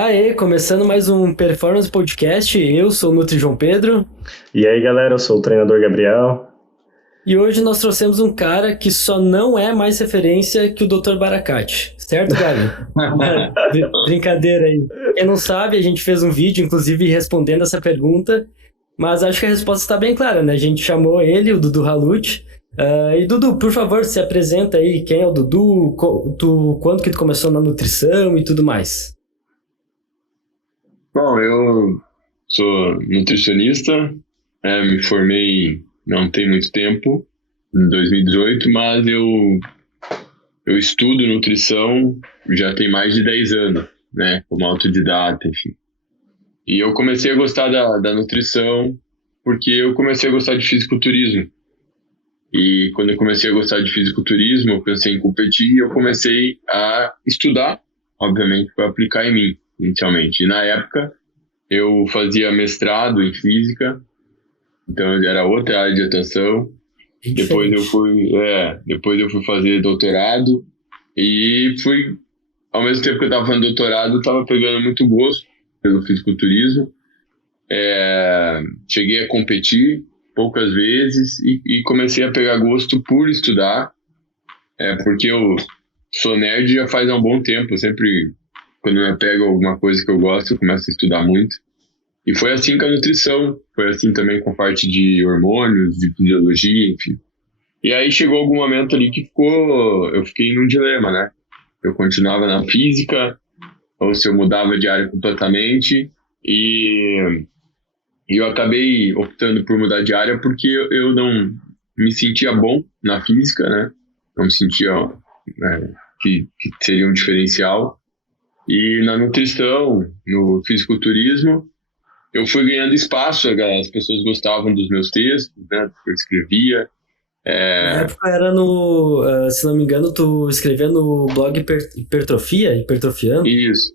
Aê, começando mais um Performance Podcast, eu sou o Nutri João Pedro. E aí, galera, eu sou o treinador Gabriel. E hoje nós trouxemos um cara que só não é mais referência que o Dr. Baracate, certo, Gabi? Brincadeira aí. Quem não sabe, a gente fez um vídeo, inclusive, respondendo essa pergunta, mas acho que a resposta está bem clara, né? A gente chamou ele, o Dudu Halute. E Dudu, por favor, se apresenta aí, quem é o Dudu, quando que tu começou na nutrição e tudo mais. Bom, eu sou nutricionista, me formei não tem muito tempo, em 2018, mas eu estudo nutrição já tem mais de 10 anos, né, como autodidata, enfim. E eu comecei a gostar da nutrição porque eu comecei a gostar de fisiculturismo. E quando eu comecei a gostar de fisiculturismo, eu pensei em competir e eu comecei a estudar, obviamente, para aplicar em mim, inicialmente. E na época, eu fazia mestrado em física, então era outra área de atuação. Depois eu fui fazer doutorado e ao mesmo tempo que eu estava fazendo doutorado, eu estava pegando muito gosto pelo fisiculturismo. Cheguei a competir poucas vezes e comecei a pegar gosto por estudar, porque eu sou nerd já faz um bom tempo. Eu sempre, quando eu pego alguma coisa que eu gosto, eu começo a estudar muito. E foi assim com a nutrição, foi assim também com a parte de hormônios, de fisiologia, enfim. E aí chegou algum momento ali que eu fiquei num dilema, né? Eu continuava na física, ou se eu mudava de área completamente, e eu acabei optando por mudar de área porque eu não me sentia bom na física, né? Não me sentia que seria um diferencial. E na nutrição, no fisiculturismo, eu fui ganhando espaço, as pessoas gostavam dos meus textos, né, que eu escrevia. Na época era se não me engano, tu escrevia no blog Hipertrofiando? Isso.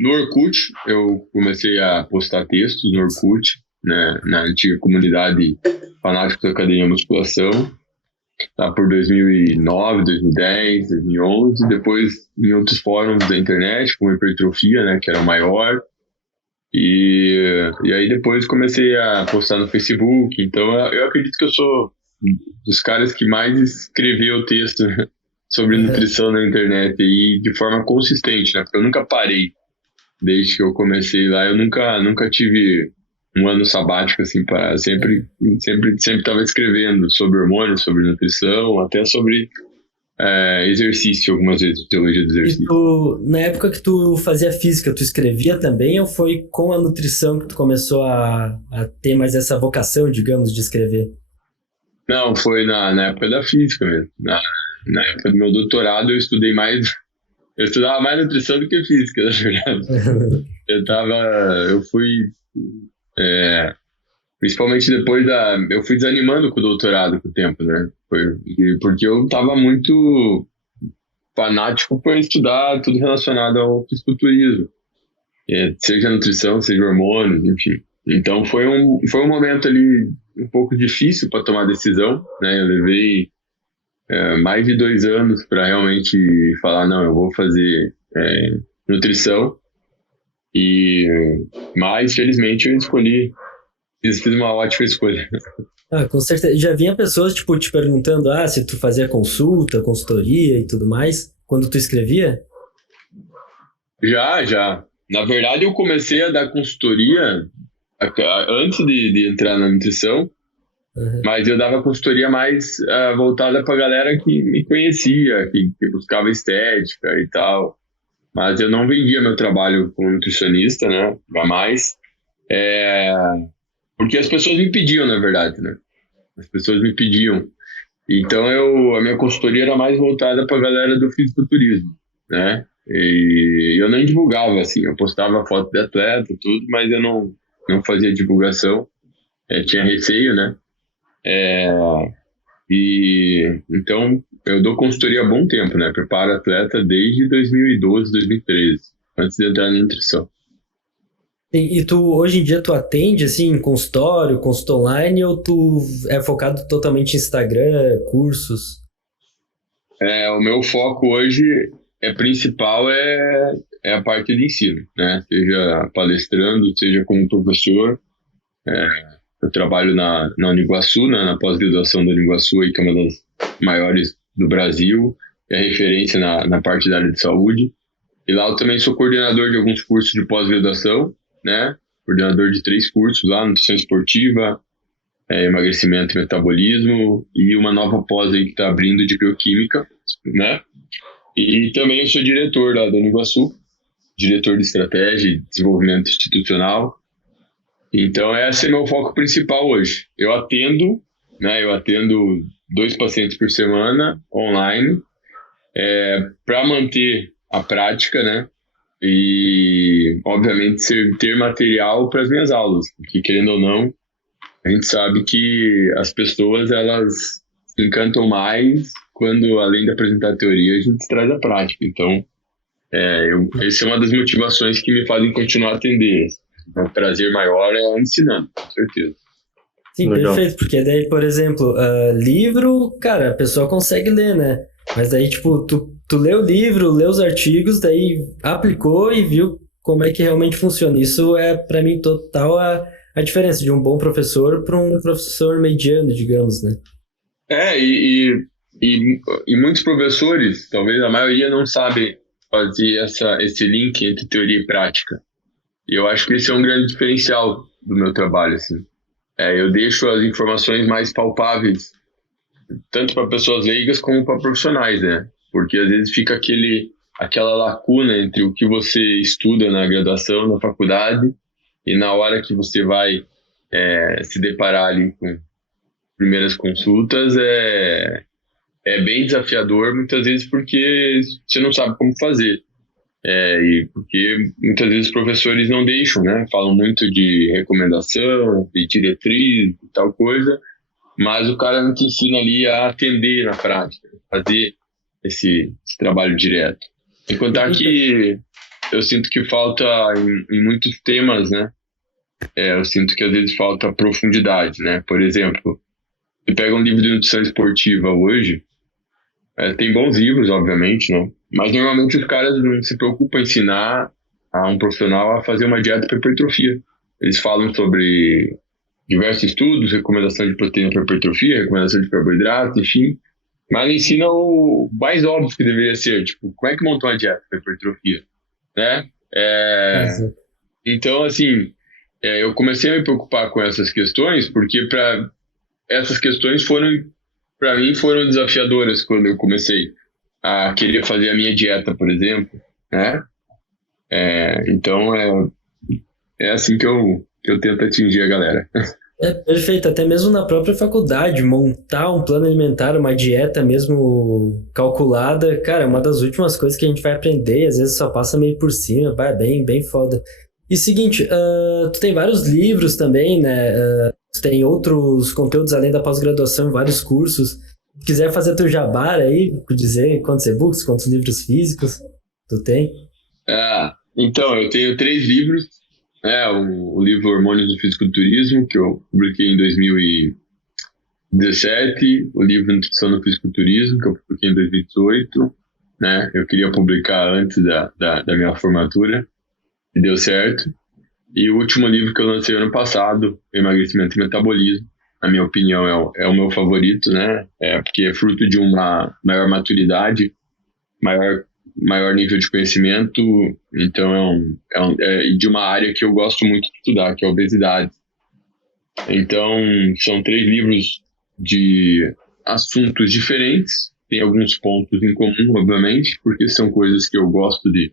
No Orkut, eu comecei a postar textos no Orkut, né, na antiga comunidade Fanáticos da Academia Musculação, tá, por 2009, 2010, 2011, depois em outros fóruns da internet, como Hipertrofia, né, que era o maior, e aí depois comecei a postar no Facebook. Então eu acredito que eu sou dos caras que mais escreveu texto sobre nutrição na internet e de forma consistente, né, porque eu nunca parei desde que eu comecei lá. Eu nunca tive um ano sabático, assim, para sempre estava escrevendo sobre hormônios, sobre nutrição, até sobre exercício, algumas vezes, teologia do exercício. E na época que tu fazia física, tu escrevia também, ou foi com a nutrição que tu começou a ter mais essa vocação, digamos, de escrever? Não, foi na época da física mesmo. Na época do meu doutorado, eu estudava mais nutrição do que física, na verdade. Principalmente depois eu fui desanimando com o doutorado com o tempo, né? Porque eu estava muito fanático por estudar tudo relacionado ao fisiculturismo, seja nutrição, seja hormônios, enfim. Então foi um momento ali um pouco difícil para tomar decisão, né? Eu levei mais de 2 anos para realmente falar, não, eu vou fazer nutrição, mas felizmente eu fiz uma ótima escolha. Com certeza. Já vinha pessoas, tipo, te perguntando, se tu fazia consultoria e tudo mais, quando tu escrevia? Já. Na verdade, eu comecei a dar consultoria antes de entrar na nutrição, mas eu dava consultoria mais voltada para a galera que me conhecia, que buscava estética e tal. Mas eu não vendia meu trabalho como nutricionista, né? Jamais. Porque as pessoas me pediam, na verdade, né? As pessoas me pediam. Então, a minha consultoria era mais voltada para a galera do fisiculturismo, né? E eu não divulgava, assim. Eu postava foto de atleta, tudo, mas eu não fazia divulgação. Tinha receio, né? Então, eu dou consultoria há bom tempo, né? Preparo atleta desde 2012, 2013, antes de entrar na nutrição. E tu, hoje em dia, tu atende, assim, em consultório, consulta online, ou tu é focado totalmente em Instagram, cursos? O meu foco hoje principal é a parte de ensino, né? Seja palestrando, seja como professor. Eu trabalho na Uniguaçu, né? Na pós-graduação da Uniguaçu, aí, que é uma das maiores do Brasil, é referência na parte da área de saúde. E lá eu também sou coordenador de alguns cursos de pós-graduação, né? Coordenador de 3 cursos lá, nutrição esportiva, emagrecimento e metabolismo, e uma nova pós aí que está abrindo de bioquímica, né? E também eu sou diretor lá da Uniguaçu, diretor de estratégia e desenvolvimento institucional. Então esse é meu foco principal hoje. Eu atendo 2 pacientes por semana online, para manter a prática, né? E obviamente ter material para as minhas aulas, porque querendo ou não, a gente sabe que as pessoas elas se encantam mais quando, além de apresentar a teoria, a gente traz a prática. Então, essa é uma das motivações que me fazem continuar a atender. O prazer maior é ensinando, com certeza. Sim, Legal. perfeito, porque daí, por exemplo, livro, cara, a pessoa consegue ler, né? Mas daí, tipo, tu lê o livro, lê os artigos, daí aplicou e viu como é que realmente funciona. Isso é, pra mim, total a diferença de um bom professor para um professor mediano, digamos, né? E muitos professores, talvez a maioria, não sabe fazer esse link entre teoria e prática. E eu acho que esse é um grande diferencial do meu trabalho, assim. Eu deixo as informações mais palpáveis, tanto para pessoas leigas como para profissionais, né? Porque às vezes fica aquela lacuna entre o que você estuda na graduação, na faculdade, e na hora que você vai se deparar ali com primeiras consultas, é bem desafiador, muitas vezes porque você não sabe como fazer. E porque muitas vezes os professores não deixam, né? Falam muito de recomendação, de diretriz e tal coisa, mas o cara não te ensina ali a atender na prática, fazer esse trabalho direto. Enquanto que eu sinto que falta em muitos temas, né? Eu sinto que às vezes falta profundidade, né? Por exemplo, você pega um livro de nutrição esportiva hoje, tem bons livros, obviamente, não? Mas normalmente os caras não se preocupam em ensinar a um profissional a fazer uma dieta para hipertrofia. Eles falam sobre diversos estudos, recomendação de proteína para hipertrofia, recomendação de carboidrato, enfim. Mas ensina o mais óbvio que deveria ser, tipo, como é que monta uma dieta para hipertrofia, né? Então, assim, eu comecei a me preocupar com essas questões, porque essas questões para mim, foram desafiadoras quando eu comecei a querer fazer a minha dieta, por exemplo, né? Então, é assim que eu tento atingir a galera. Perfeito, até mesmo na própria faculdade, montar um plano alimentar, uma dieta mesmo calculada, cara, é uma das últimas coisas que a gente vai aprender, às vezes só passa meio por cima, bem, bem foda. E seguinte, tu tem vários livros também, né? Tu tem outros conteúdos além da pós-graduação, vários cursos. Se quiser fazer teu jabá aí, dizer quantos e-books, quantos livros físicos tu tem? Então, eu tenho 3 livros. O livro Hormônios do Fisiculturismo, que eu publiquei em 2017, o livro Nutrição no Fisiculturismo, que eu publiquei em 2018, né? Eu queria publicar antes da minha formatura, e deu certo. E o último livro que eu lancei ano passado, Emagrecimento e Metabolismo, na minha opinião, é o meu favorito, né? Porque é fruto de uma maior maturidade, maior nível de conhecimento, então de uma área que eu gosto muito de estudar, que é a obesidade. Então, são 3 livros de assuntos diferentes, tem alguns pontos em comum, obviamente, porque são coisas que eu gosto de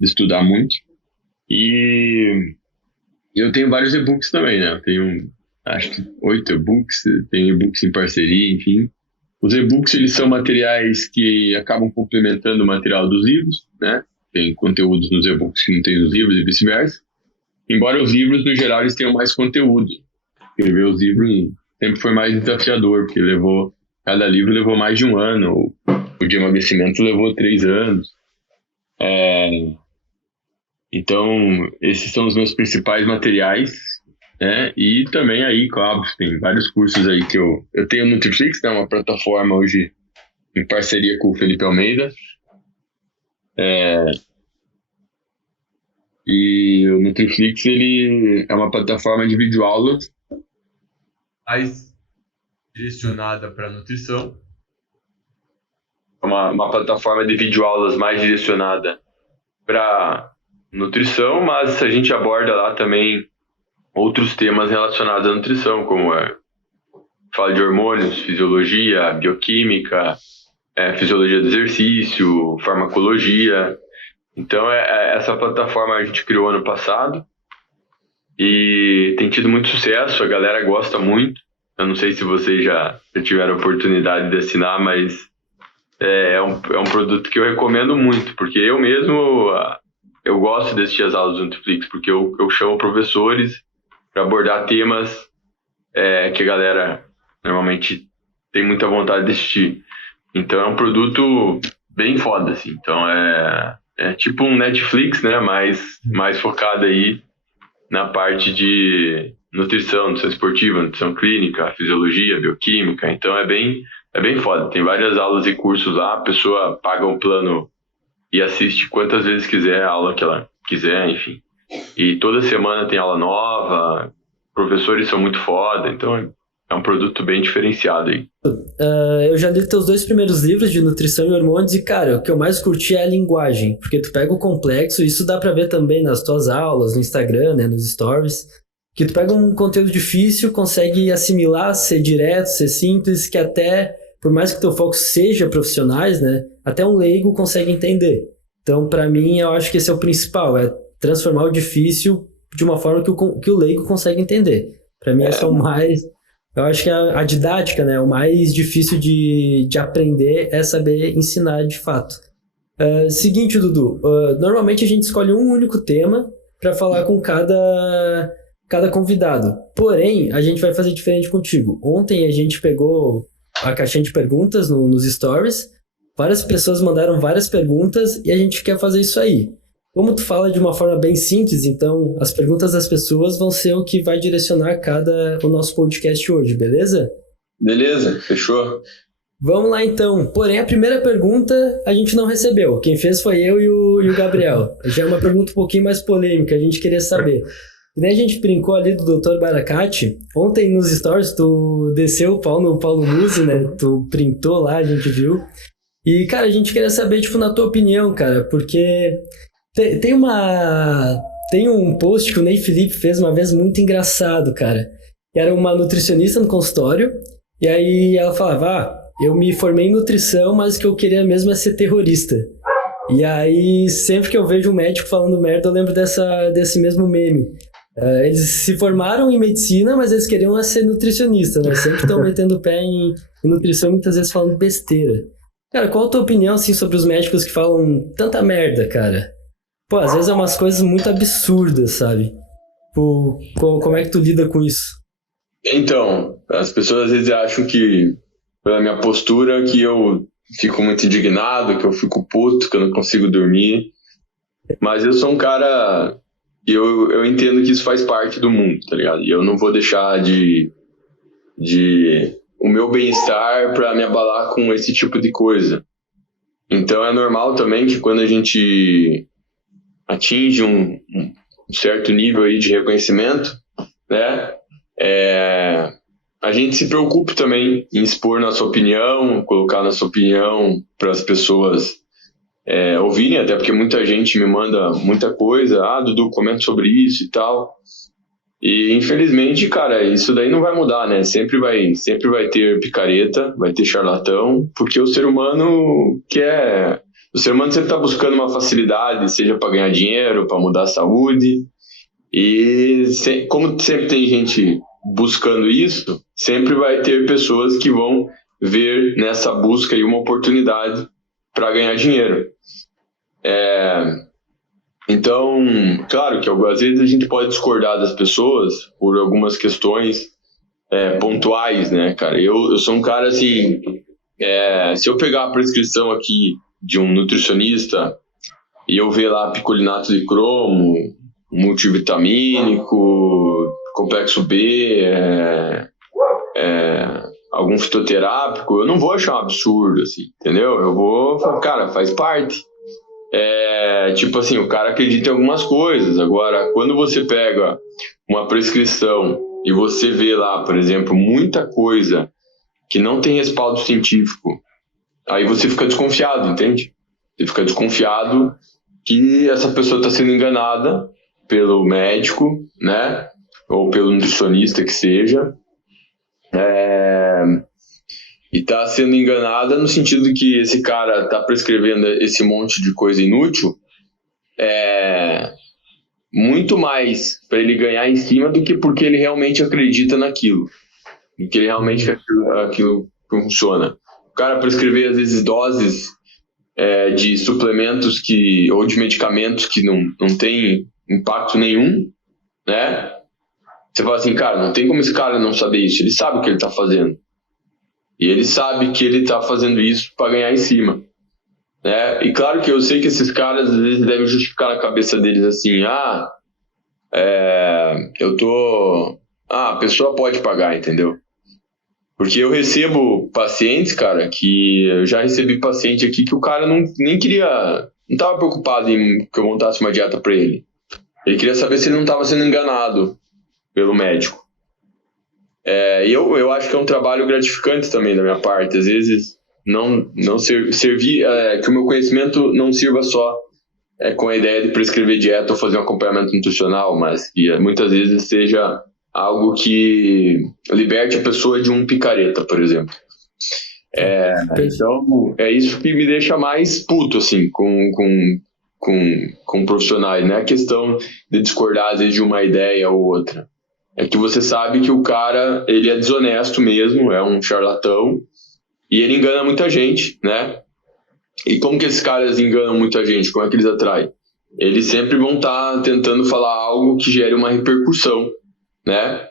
estudar muito. E eu tenho vários e-books também, né? Eu tenho, acho que 8 e-books, tem e-books em parceria, enfim. Os e-books, eles são materiais que acabam complementando o material dos livros, né? Tem conteúdos nos e-books que não tem nos livros e vice-versa. Embora os livros, no geral, eles tenham mais conteúdo. Escrever os livros sempre foi mais desafiador, porque cada livro levou mais de 1 ano. O de emagrecimento levou 3 anos. Então, esses são os meus principais materiais, né? E também aí, claro, tem vários cursos aí que eu tenho no Nutriflix, né? Uma plataforma hoje em parceria com o Felipe Almeida, É, e o Nutriflix, ele é uma plataforma de videoaulas mais direcionada para nutrição. Uma plataforma de videoaulas mais direcionada para nutrição, mas a gente aborda lá também outros temas relacionados à nutrição, como fala de hormônios, fisiologia, bioquímica, fisiologia do exercício, farmacologia. Então, essa plataforma a gente criou ano passado e tem tido muito sucesso, a galera gosta muito. Eu não sei se vocês já tiveram a oportunidade de assinar, mas é um produto que eu recomendo muito, porque eu mesmo eu gosto de assistir as aulas do Nutriflix, porque eu chamo professores para abordar temas que a galera normalmente tem muita vontade de assistir. Então é um produto bem foda, assim. Então é tipo um Netflix, né? Mais focado aí na parte de nutrição esportiva, nutrição clínica, fisiologia, bioquímica. Então é bem foda. Tem várias aulas e cursos lá, a pessoa paga um plano e assiste quantas vezes quiser a aula que ela quiser, enfim. E toda semana tem aula nova, professores são muito foda, então é um produto bem diferenciado aí. Eu já li teus 2 primeiros livros de nutrição e hormônios e, cara, o que eu mais curti é a linguagem, porque tu pega o complexo, e isso dá pra ver também nas tuas aulas, no Instagram, né, nos stories, que tu pega um conteúdo difícil, consegue assimilar, ser direto, ser simples, que até, por mais que teu foco seja profissionais, né, até um leigo consegue entender. Então, pra mim, eu acho que esse é o principal, é transformar o difícil de uma forma que o leigo consegue entender. Pra mim, esse é o mais... Eu acho que a didática, né, o mais difícil de aprender é saber ensinar de fato. Seguinte, Dudu, normalmente a gente escolhe um único tema para falar com cada convidado. Porém, a gente vai fazer diferente contigo. Ontem a gente pegou a caixinha de perguntas nos stories, várias pessoas mandaram várias perguntas e a gente quer fazer isso aí. Como tu fala de uma forma bem simples, então as perguntas das pessoas vão ser o que vai direcionar o nosso podcast hoje, beleza? Beleza, fechou. Vamos lá então. Porém, a primeira pergunta a gente não recebeu. Quem fez foi eu e o Gabriel. Já é uma pergunta um pouquinho mais polêmica, a gente queria saber. E daí a gente brincou ali do Dr. Baracate. Ontem nos stories tu desceu o pau no Paulo Musi, né? Tu printou lá, a gente viu. E, cara, a gente queria saber, tipo, na tua opinião, cara, porque... Tem um post que o Ney Felipe fez uma vez muito engraçado, cara. Era uma nutricionista no consultório, e aí ela falava, eu me formei em nutrição, mas o que eu queria mesmo é ser terrorista. E aí, sempre que eu vejo um médico falando merda, eu lembro desse mesmo meme. Eles se formaram em medicina, mas eles queriam ser nutricionista, né? Sempre estão metendo o pé em nutrição, muitas vezes falando besteira. Cara, qual a tua opinião, assim, sobre os médicos que falam tanta merda, cara? Pô, às vezes é umas coisas muito absurdas, sabe? Pô, como é que tu lida com isso? Então, as pessoas às vezes acham que, pela minha postura, que eu fico muito indignado, que eu fico puto, que eu não consigo dormir. Mas eu sou um cara... Eu entendo que isso faz parte do mundo, tá ligado? E eu não vou deixar o meu bem-estar pra me abalar com esse tipo de coisa. Então é normal também que quando a gente atinge um certo nível aí de reconhecimento, né? A gente se preocupa também em expor nossa opinião, colocar nossa opinião para as pessoas ouvirem, até porque muita gente me manda muita coisa, Dudu, comenta sobre isso e tal. E infelizmente, cara, isso daí não vai mudar, né? Sempre vai ter picareta, vai ter charlatão, porque o ser humano quer... O ser humano sempre está buscando uma facilidade, seja para ganhar dinheiro, para mudar a saúde. E como sempre tem gente buscando isso, sempre vai ter pessoas que vão ver nessa busca aí uma oportunidade para ganhar dinheiro. Então, claro que às vezes a gente pode discordar das pessoas por algumas questões pontuais, né, cara? Eu sou um cara assim, se eu pegar a prescrição aqui de um nutricionista e eu ver lá picolinato de cromo, multivitamínico, complexo B, algum fitoterápico, eu não vou achar um absurdo, assim, entendeu? Eu vou falar, cara, faz parte. tipo assim, o cara acredita em algumas coisas. Agora, quando você pega uma prescrição e você vê lá, por exemplo, muita coisa que não tem respaldo científico, aí você fica desconfiado, entende? Você fica desconfiado que essa pessoa está sendo enganada pelo médico, né? Ou pelo nutricionista que seja. E está sendo enganada no sentido que esse cara está prescrevendo esse monte de coisa inútil, muito mais para ele ganhar em cima do que porque ele realmente acredita naquilo, do que ele realmente aquilo funciona. O cara prescrever às vezes doses de suplementos ou de medicamentos que não tem impacto nenhum, né? Você fala assim, cara, não tem como esse cara não saber isso. Ele sabe o que ele está fazendo. E ele sabe que ele está fazendo isso para ganhar em cima. Né? E claro que eu sei que esses caras às vezes devem justificar na cabeça deles assim, a pessoa pode pagar, entendeu? Porque eu recebo pacientes, cara, que eu já recebi paciente aqui que o cara nem queria, não estava preocupado em que eu montasse uma dieta para ele. Ele queria saber se ele não estava sendo enganado pelo médico. E eu acho que é um trabalho gratificante também da minha parte. Às vezes, não servir, que o meu conhecimento não sirva só com a ideia de prescrever dieta ou fazer um acompanhamento nutricional, mas que muitas vezes seja algo que liberte a pessoa de um picareta, por exemplo. Então, é isso que me deixa mais puto, assim, com profissionais, não é a questão de discordar, às vezes, de uma ideia ou outra. É que você sabe que o cara, ele é desonesto mesmo, é um charlatão, e ele engana muita gente, né? E como que esses caras enganam muita gente? Como é que eles atraem? Eles sempre vão estar tentando falar algo que gere uma repercussão, né?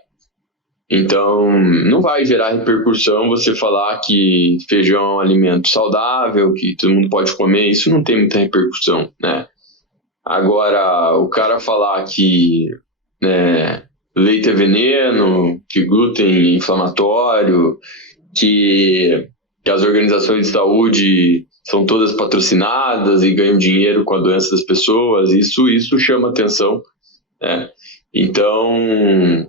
Então, não vai gerar repercussão você falar que feijão é um alimento saudável, que todo mundo pode comer, isso não tem muita repercussão, né? Agora, o cara falar que leite é veneno, que glúten é inflamatório, que as organizações de saúde são todas patrocinadas e ganham dinheiro com a doença das pessoas, isso chama atenção, né? Então,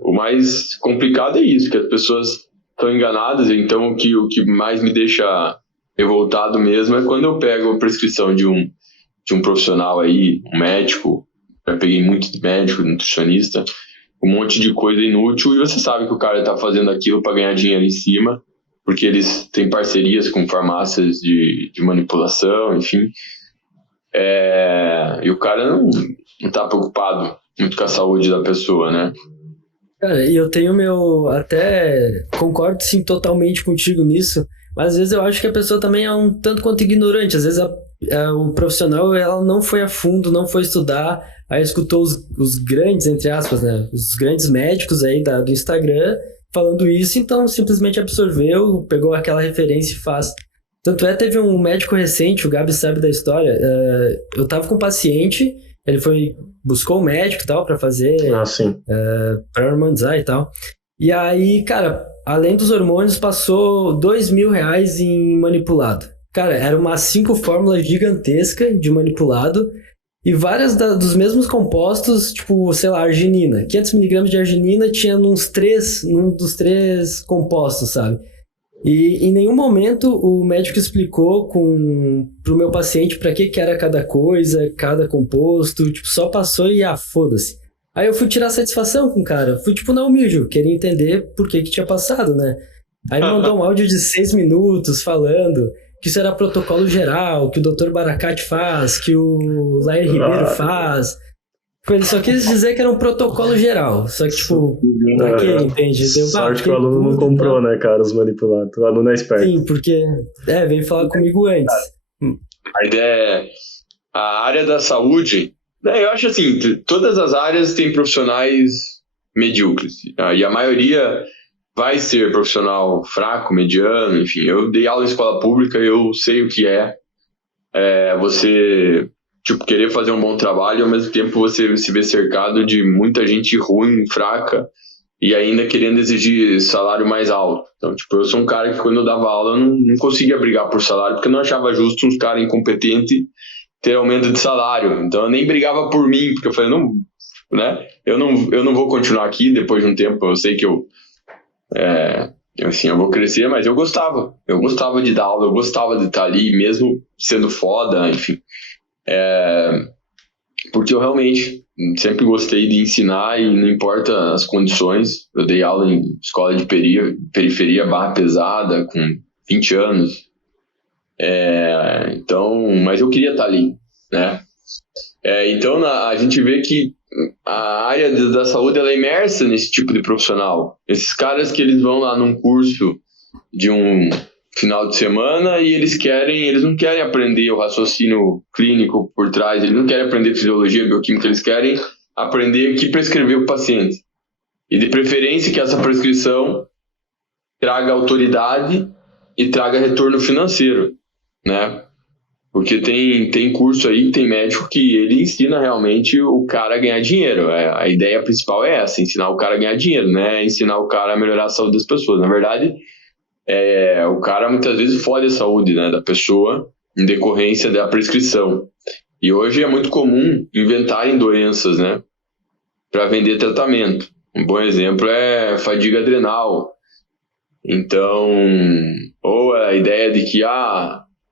o mais complicado é isso, que as pessoas estão enganadas. Então, o que mais me deixa revoltado mesmo é quando eu pego a prescrição de um profissional aí, um médico, eu peguei muito de médico, nutricionista, um monte de coisa inútil, e você sabe que o cara está fazendo aquilo para ganhar dinheiro em cima, porque eles têm parcerias com farmácias de manipulação, enfim. E o cara não está preocupado muito com a saúde da pessoa, né? Cara, e eu tenho até concordo sim totalmente contigo nisso, mas às vezes eu acho que a pessoa também é um tanto quanto ignorante. Às vezes o profissional, ela não foi a fundo, não foi estudar, aí escutou os grandes, entre aspas, né? Os grandes médicos aí do Instagram falando isso, então simplesmente absorveu, pegou aquela referência e faz. Tanto teve um médico recente, o Gabi sabe da história, eu tava com um paciente, ele buscou um médico e tal pra fazer, pra harmonizar e tal. E aí, cara, além dos hormônios, passou R$2.000 em manipulado. Cara, era umas 5 fórmulas gigantescas de manipulado e várias dos mesmos compostos, tipo, sei lá, arginina. 500mg de arginina tinha num dos 3 compostos, sabe? E em nenhum momento o médico explicou pro meu paciente pra que era cada coisa, cada composto, tipo, só passou e foda-se. Aí eu fui tirar satisfação com o cara, fui tipo na humilde, eu queria entender por que tinha passado, né? Aí mandou um áudio de 6 minutos falando que isso era protocolo geral, que o Dr. Baracate faz, que o Lair Ribeiro faz. Ele só quis dizer que era um protocolo geral. Só que, tipo, pra quê, entende? Sorte que o aluno não comprou, né, cara, os manipulados. O aluno é esperto. Sim, porque veio falar comigo antes. A ideia a área da saúde, eu acho assim, todas as áreas têm profissionais medíocres. E a maioria vai ser profissional fraco, mediano, enfim. Eu dei aula em escola pública, eu sei o que é você... Tipo, querer fazer um bom trabalho e ao mesmo tempo você se vê cercado de muita gente ruim, fraca e ainda querendo exigir salário mais alto. Então, tipo, eu sou um cara que quando eu dava aula eu não conseguia brigar por salário porque eu não achava justo uns caras incompetentes ter aumento de salário. Então eu nem brigava por mim, porque eu falei, não, né? Eu não vou continuar aqui depois de um tempo. Eu sei que eu vou crescer, mas eu gostava de dar aula, eu gostava de estar ali, mesmo sendo foda, enfim. Porque eu realmente sempre gostei de ensinar e não importa as condições. Eu dei aula em escola de periferia barra pesada com 20 anos. Então, mas eu queria estar ali, né? Então a gente vê que a área da saúde ela é imersa nesse tipo de profissional. Esses caras que eles vão lá num curso de um final de semana e eles não querem aprender o raciocínio clínico por trás, eles não querem aprender fisiologia, bioquímica, eles querem aprender o que prescrever para o paciente. E de preferência que essa prescrição traga autoridade e traga retorno financeiro, né? Porque tem curso aí, tem médico que ele ensina realmente o cara a ganhar dinheiro. A ideia principal é essa, ensinar o cara a ganhar dinheiro, né? Ensinar o cara a melhorar a saúde das pessoas. Na verdade, o cara muitas vezes fode a saúde, né, da pessoa em decorrência da prescrição. E hoje é muito comum inventarem doenças, né, para vender tratamento. Um bom exemplo é fadiga adrenal. Então, ou a ideia de que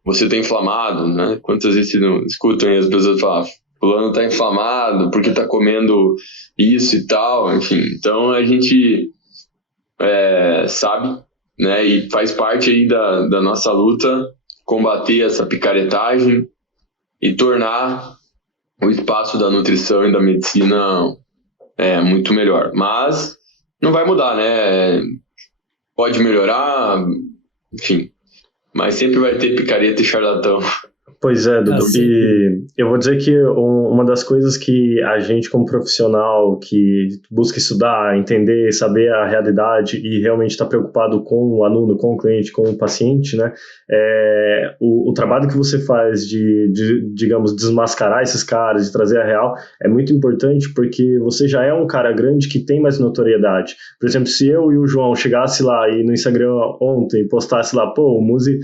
você está inflamado, né? Quantas vezes vocês não escutam as pessoas falar, fulano está inflamado porque está comendo isso e tal, enfim. Então a gente sabe, né? E faz parte aí da nossa luta combater essa picaretagem e tornar o espaço da nutrição e da medicina muito melhor. Mas não vai mudar, né? Pode melhorar, enfim. Mas sempre vai ter picareta e charlatão. Pois é, Dudu. E eu vou dizer que uma das coisas que a gente, como profissional que busca estudar, entender, saber a realidade e realmente está preocupado com o aluno, com o cliente, com o paciente, né? O trabalho que você faz de, digamos, desmascarar esses caras, de trazer a real, é muito importante porque você já é um cara grande que tem mais notoriedade. Por exemplo, se eu e o João chegasse lá e no Instagram ontem postasse lá, pô, o Muzi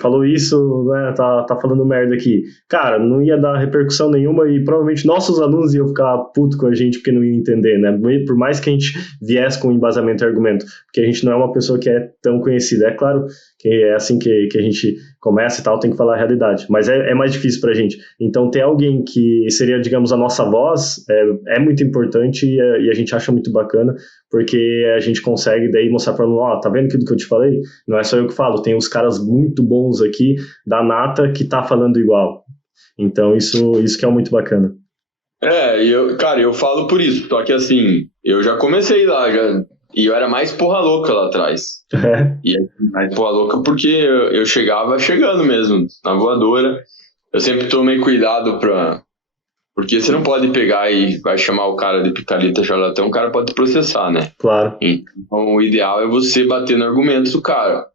falou isso, né, tá falando merda aqui. Cara, não ia dar repercussão nenhuma e provavelmente nossos alunos iam ficar puto com a gente porque não iam entender, né? Por mais que a gente viesse com embasamento e argumento, porque a gente não é uma pessoa que é tão conhecida. É claro que é assim que a gente começa e tal, tem que falar a realidade, mas é mais difícil pra gente. Então ter alguém que seria, digamos, a nossa voz é muito importante e a gente acha muito bacana, porque a gente consegue daí mostrar pra aluno, tá vendo aquilo que eu te falei? Não é só eu que falo, tem os caras muito bons aqui da nata que tá falando igual. Então isso que é muito bacana. Eu falo por isso, só que assim, eu já comecei lá, e eu era mais porra louca lá atrás. E mais porra louca porque eu chegava chegando mesmo, na voadora. Eu sempre tomei cuidado porque você não pode pegar e vai chamar o cara de picareta charlatão, o cara pode processar, né? Claro. Então o ideal é você bater no argumento do cara,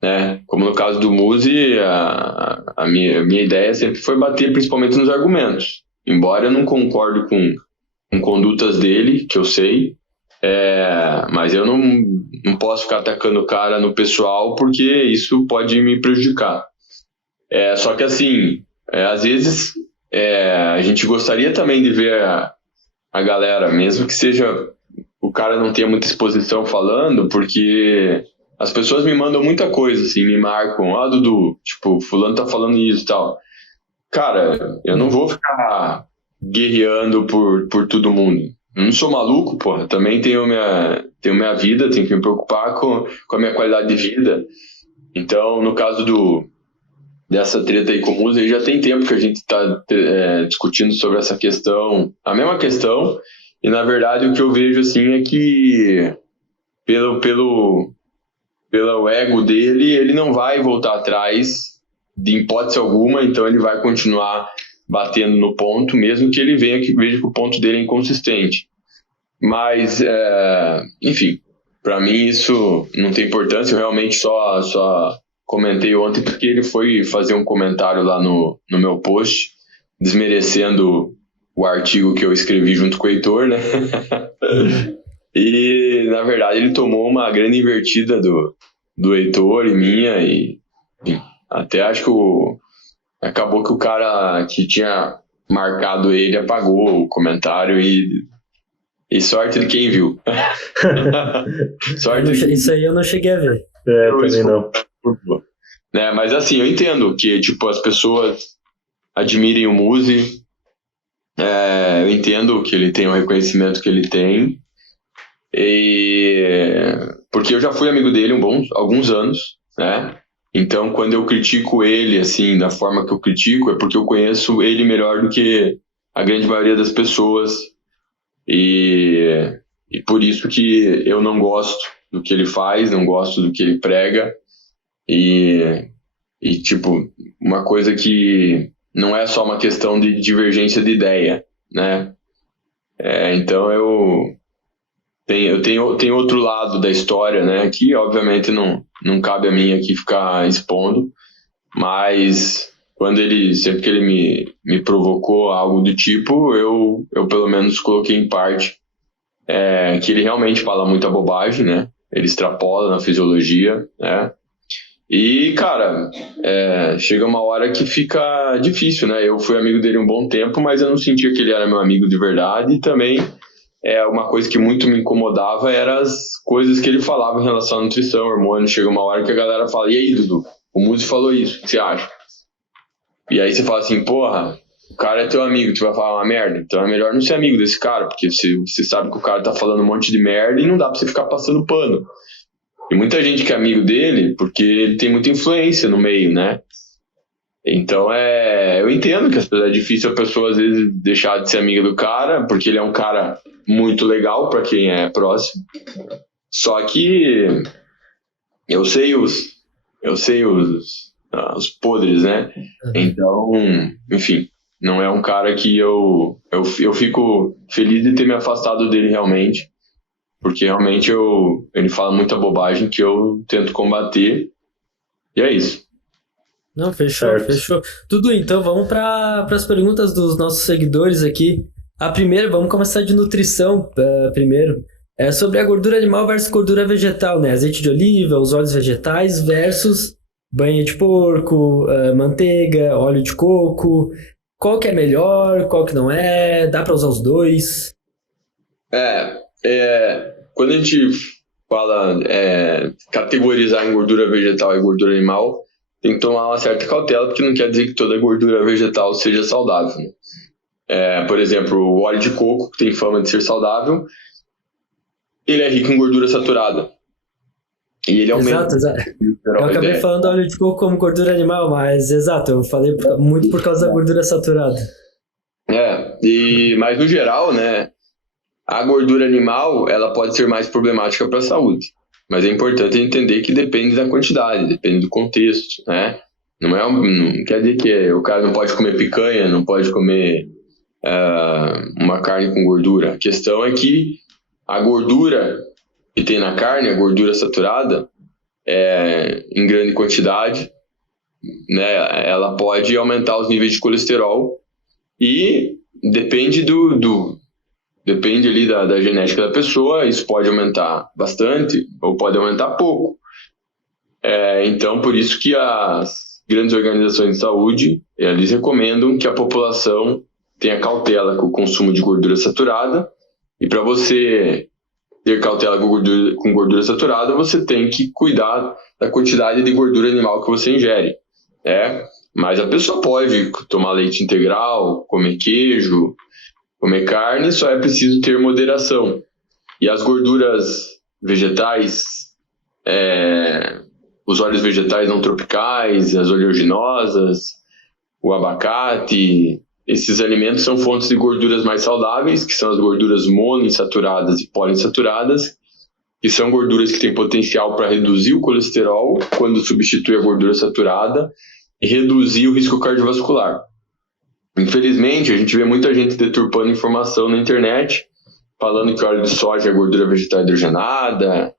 né? Como no caso do Muzi, a minha ideia sempre foi bater principalmente nos argumentos. Embora eu não concorde com condutas dele, que eu sei, mas eu não posso ficar atacando o cara no pessoal porque isso pode me prejudicar. Só que assim, às vezes a gente gostaria também de ver a galera, mesmo que seja o cara não tenha muita exposição falando, porque as pessoas me mandam muita coisa, assim, me marcam, Dudu, tipo, fulano tá falando isso e tal. Cara, eu não vou ficar guerreando por todo mundo. Eu não sou maluco, porra. Também tenho minha vida, tenho que me preocupar com a minha qualidade de vida. Então, no caso dessa treta aí com o Muzi, já tem tempo que a gente tá discutindo sobre essa questão, a mesma questão, e na verdade o que eu vejo, assim, é que pelo ego dele, ele não vai voltar atrás de hipótese alguma, então ele vai continuar batendo no ponto, mesmo que ele veja que o ponto dele é inconsistente. Mas, enfim, para mim isso não tem importância, eu realmente só comentei ontem porque ele foi fazer um comentário lá no meu post, desmerecendo o artigo que eu escrevi junto com o Heitor, né? E, na verdade, ele tomou uma grande invertida do Heitor e minha, e enfim, até acho que acabou que o cara que tinha marcado ele apagou o comentário e sorte de quem viu. Sorte Isso aí eu não cheguei a ver. Também não. Né, mas assim, eu entendo que tipo, as pessoas admirem o Muzi, eu entendo que ele tem o reconhecimento que ele tem, porque eu já fui amigo dele alguns anos, né? Então, quando eu critico ele, assim, da forma que eu critico, é porque eu conheço ele melhor do que a grande maioria das pessoas, e por isso que eu não gosto do que ele faz, não gosto do que ele prega, e tipo, uma coisa que não é só uma questão de divergência de ideia, né? Então eu tenho outro lado da história, né? Que obviamente não cabe a mim aqui ficar expondo, mas sempre que ele me provocou algo do tipo, eu pelo menos coloquei em parte que ele realmente fala muita bobagem, né? Ele extrapola na fisiologia, né? E, cara, chega uma hora que fica difícil, né? Eu fui amigo dele um bom tempo, mas eu não sentia que ele era meu amigo de verdade. E também, uma coisa que muito me incomodava era as coisas que ele falava em relação à nutrição, hormônio. Chega uma hora que a galera fala, e aí, Dudu, o Muzi falou isso, o que você acha? E aí você fala assim, porra, o cara é teu amigo, tu vai falar uma merda? Então é melhor não ser amigo desse cara, porque você sabe que o cara tá falando um monte de merda e não dá pra você ficar passando pano. E muita gente que é amigo dele, porque ele tem muita influência no meio, né? Então, eu entendo que é difícil a pessoa, às vezes, deixar de ser amiga do cara, porque ele é um cara muito legal para quem é próximo. Só que eu sei os podres, né? Então, enfim, não é um cara que eu fico feliz de ter me afastado dele realmente. Porque realmente ele fala muita bobagem que eu tento combater. E é isso. Não, fechou. Tudo, então vamos para as perguntas dos nossos seguidores aqui. A primeira, vamos começar de nutrição primeiro. É sobre a gordura animal versus gordura vegetal, né? Azeite de oliva, os óleos vegetais versus banha de porco, manteiga, óleo de coco. Qual que é melhor, qual que não é? Dá para usar os dois? Quando a gente fala categorizar em gordura vegetal e gordura animal, tem que tomar uma certa cautela, porque não quer dizer que toda gordura vegetal seja saudável, né? Por exemplo, o óleo de coco, que tem fama de ser saudável, ele é rico em gordura saturada. E ele aumenta. Exato. Eu acabei falando óleo de coco como gordura animal, mas exato, eu falei muito por causa da gordura saturada. Mas no geral, né, a gordura animal, ela pode ser mais problemática para a saúde. Mas é importante entender que depende da quantidade, depende do contexto, né? Não quer dizer que o cara não pode comer picanha, não pode comer uma carne com gordura. A questão é que a gordura que tem na carne, a gordura saturada, em grande quantidade, né, ela pode aumentar os níveis de colesterol e depende depende ali da genética da pessoa, isso pode aumentar bastante ou pode aumentar pouco. Então, por isso que as grandes organizações de saúde, eles recomendam que a população tenha cautela com o consumo de gordura saturada, e para você ter cautela com gordura saturada, você tem que cuidar da quantidade de gordura animal que você ingere. Mas a pessoa pode tomar leite integral, comer queijo, comer carne, só é preciso ter moderação. E as gorduras vegetais, os óleos vegetais não tropicais, as oleaginosas, o abacate, esses alimentos são fontes de gorduras mais saudáveis, que são as gorduras monoinsaturadas e poliinsaturadas, que são gorduras que têm potencial para reduzir o colesterol quando substitui a gordura saturada e reduzir o risco cardiovascular. Infelizmente, a gente vê muita gente deturpando informação na internet, falando que óleo de soja é gordura vegetal hidrogenada,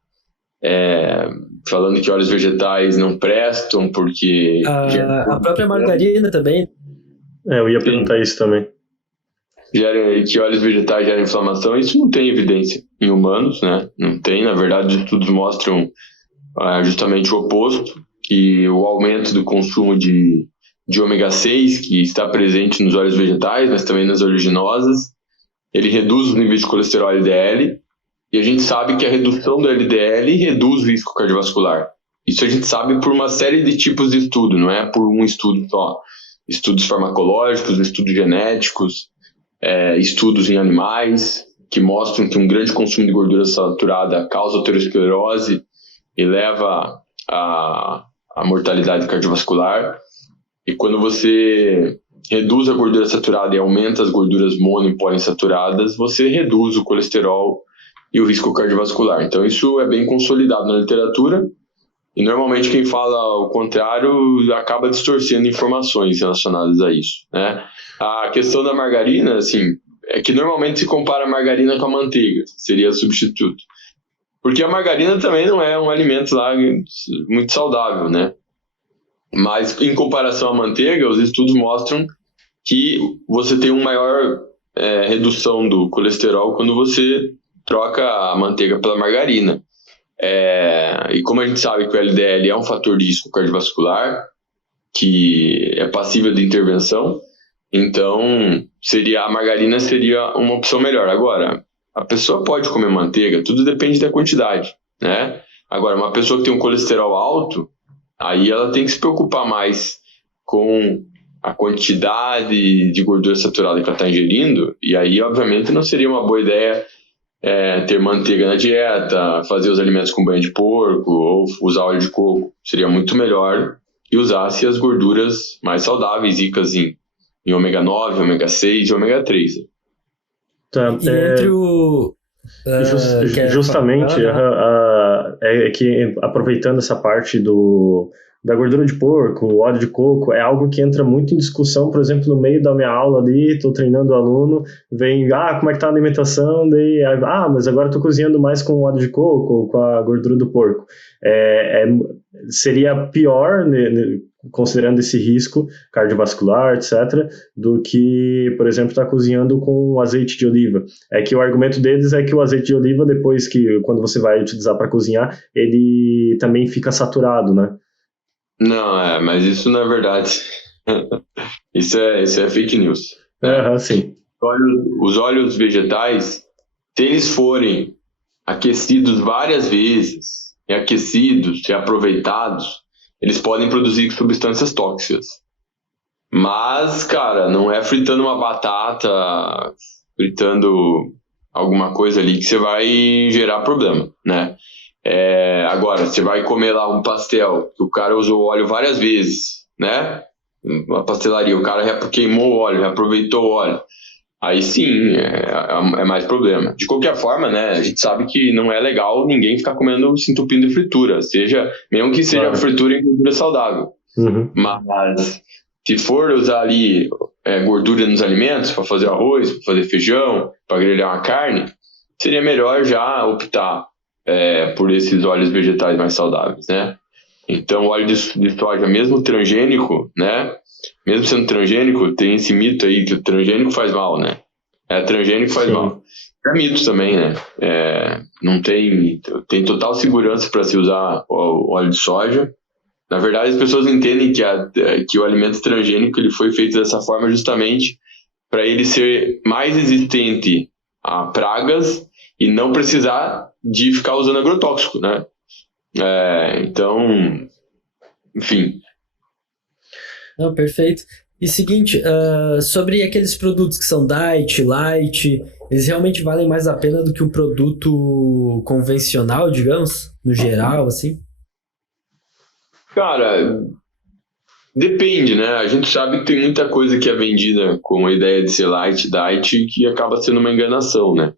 falando que óleos vegetais não prestam porque... A própria margarina também. Eu ia perguntar isso também. Que óleos vegetais geram inflamação, isso não tem evidência em humanos, né? Não tem, na verdade, estudos mostram justamente o oposto, que o aumento do consumo de de ômega 6 que está presente nos óleos vegetais, mas também nas oleaginosas. Ele reduz os níveis de colesterol LDL, e a gente sabe que a redução do LDL reduz o risco cardiovascular. Isso a gente sabe por uma série de tipos de estudo, não é por um estudo só. Estudos farmacológicos, estudos genéticos, estudos em animais, que mostram que um grande consumo de gordura saturada causa aterosclerose e leva à mortalidade cardiovascular. E quando você reduz a gordura saturada e aumenta as gorduras mono e poliinsaturadas, você reduz o colesterol e o risco cardiovascular. Então isso é bem consolidado na literatura, e normalmente quem fala o contrário acaba distorcendo informações relacionadas a isso, né? A questão da margarina, assim, é que normalmente se compara a margarina com a manteiga, que seria substituto. Porque a margarina também não é um alimento lá muito saudável, né? Mas em comparação à manteiga, os estudos mostram que você tem uma maior redução do colesterol quando você troca a manteiga pela margarina. E como a gente sabe que o LDL é um fator de risco cardiovascular, que é passível de intervenção, então a margarina seria uma opção melhor. Agora, a pessoa pode comer manteiga, tudo depende da quantidade, né? Agora, uma pessoa que tem um colesterol alto, aí ela tem que se preocupar mais com a quantidade de gordura saturada que ela está ingerindo, e aí, obviamente, não seria uma boa ideia ter manteiga na dieta, fazer os alimentos com banha de porco, ou usar óleo de coco. Seria muito melhor que usasse as gorduras mais saudáveis, ricas em ômega 9, ômega 6 e ômega 3. Tá, E entre o... justamente, que aproveitando essa parte da gordura de porco, o óleo de coco, é algo que entra muito em discussão, por exemplo, no meio da minha aula ali, estou treinando o aluno, vem, como é que tá a alimentação, daí, mas agora estou cozinhando mais com óleo de coco, ou com a gordura do porco. Seria pior, né, considerando esse risco cardiovascular, etc., do que, por exemplo, estar cozinhando com azeite de oliva. É que o argumento deles é que o azeite de oliva, depois quando você vai utilizar para cozinhar, ele também fica saturado, né? Não, mas isso não é verdade. Isso é fake news. Sim. Os óleos vegetais, se eles forem aquecidos várias vezes, e aquecidos e aproveitados, eles podem produzir substâncias tóxicas. Mas, cara, não é fritando uma batata, fritando alguma coisa ali que você vai gerar problema, né? Agora, você vai comer lá um pastel que o cara usou óleo várias vezes, né? Uma pastelaria, o cara queimou o óleo, reaproveitou o óleo. Aí sim, é mais problema. De qualquer forma, né, a gente sabe que não é legal ninguém ficar se entupindo de fritura, mesmo que seja fritura em gordura saudável. Uhum. Mas se for usar ali gordura nos alimentos, para fazer arroz, para fazer feijão, para grelhar uma carne, seria melhor já optar por esses óleos vegetais mais saudáveis, né? Então, o óleo de soja, mesmo transgênico, né? Mesmo sendo transgênico, tem esse mito aí que o transgênico faz mal, né? Transgênico faz mal. É mito também, né? Não tem total segurança para se usar o óleo de soja. Na verdade, as pessoas entendem que o alimento transgênico ele foi feito dessa forma justamente para ele ser mais resistente a pragas e não precisar de ficar usando agrotóxico, né? Então, enfim. Não, perfeito. E seguinte, sobre aqueles produtos que são diet, light, eles realmente valem mais a pena do que um produto convencional, digamos, no geral, assim? Cara, depende, né? A gente sabe que tem muita coisa que é vendida com a ideia de ser light, diet, que acaba sendo uma enganação, né?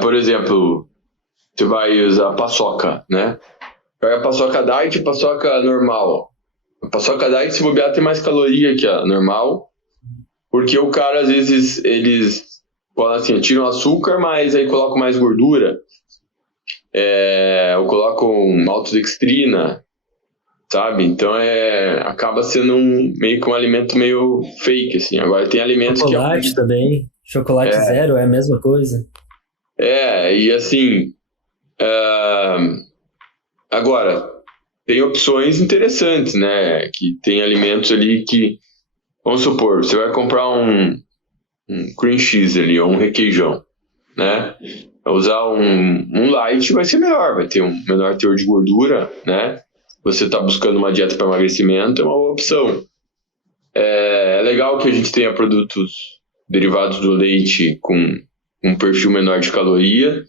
Por exemplo, você vai usar paçoca, né? Pega a paçoca diet e paçoca normal. A paçoca diet, se bobear, tem mais caloria que a normal, porque o cara, às vezes, eles falam assim, tiram açúcar, mas aí colocam mais gordura, ou colocam maltodextrina, sabe? Então, acaba sendo meio que um alimento meio fake, assim. Agora, tem alimentos chocolate também, chocolate zero é a mesma coisa. E assim... Agora, tem opções interessantes, né? Que tem alimentos ali que, vamos supor, você vai comprar um cream cheese ali, ou um requeijão, né? Usar um light vai ser melhor, vai ter um menor teor de gordura, né? Você está buscando uma dieta para emagrecimento, é uma boa opção. É legal que a gente tenha produtos derivados do leite com um perfil menor de caloria,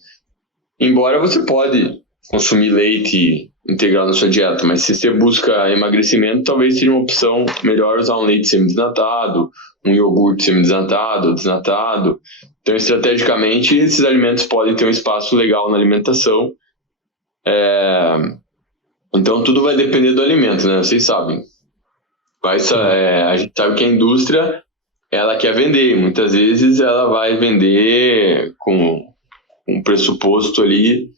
embora você pode consumir leite integral na sua dieta, mas se você busca emagrecimento, talvez seja uma opção melhor usar um leite semidesnatado, um iogurte semidesnatado, desnatado. Então, estrategicamente, esses alimentos podem ter um espaço legal na alimentação. Então, tudo vai depender do alimento, né? Vocês sabem. A gente sabe que a indústria, ela quer vender. Muitas vezes, ela vai vender com um pressuposto ali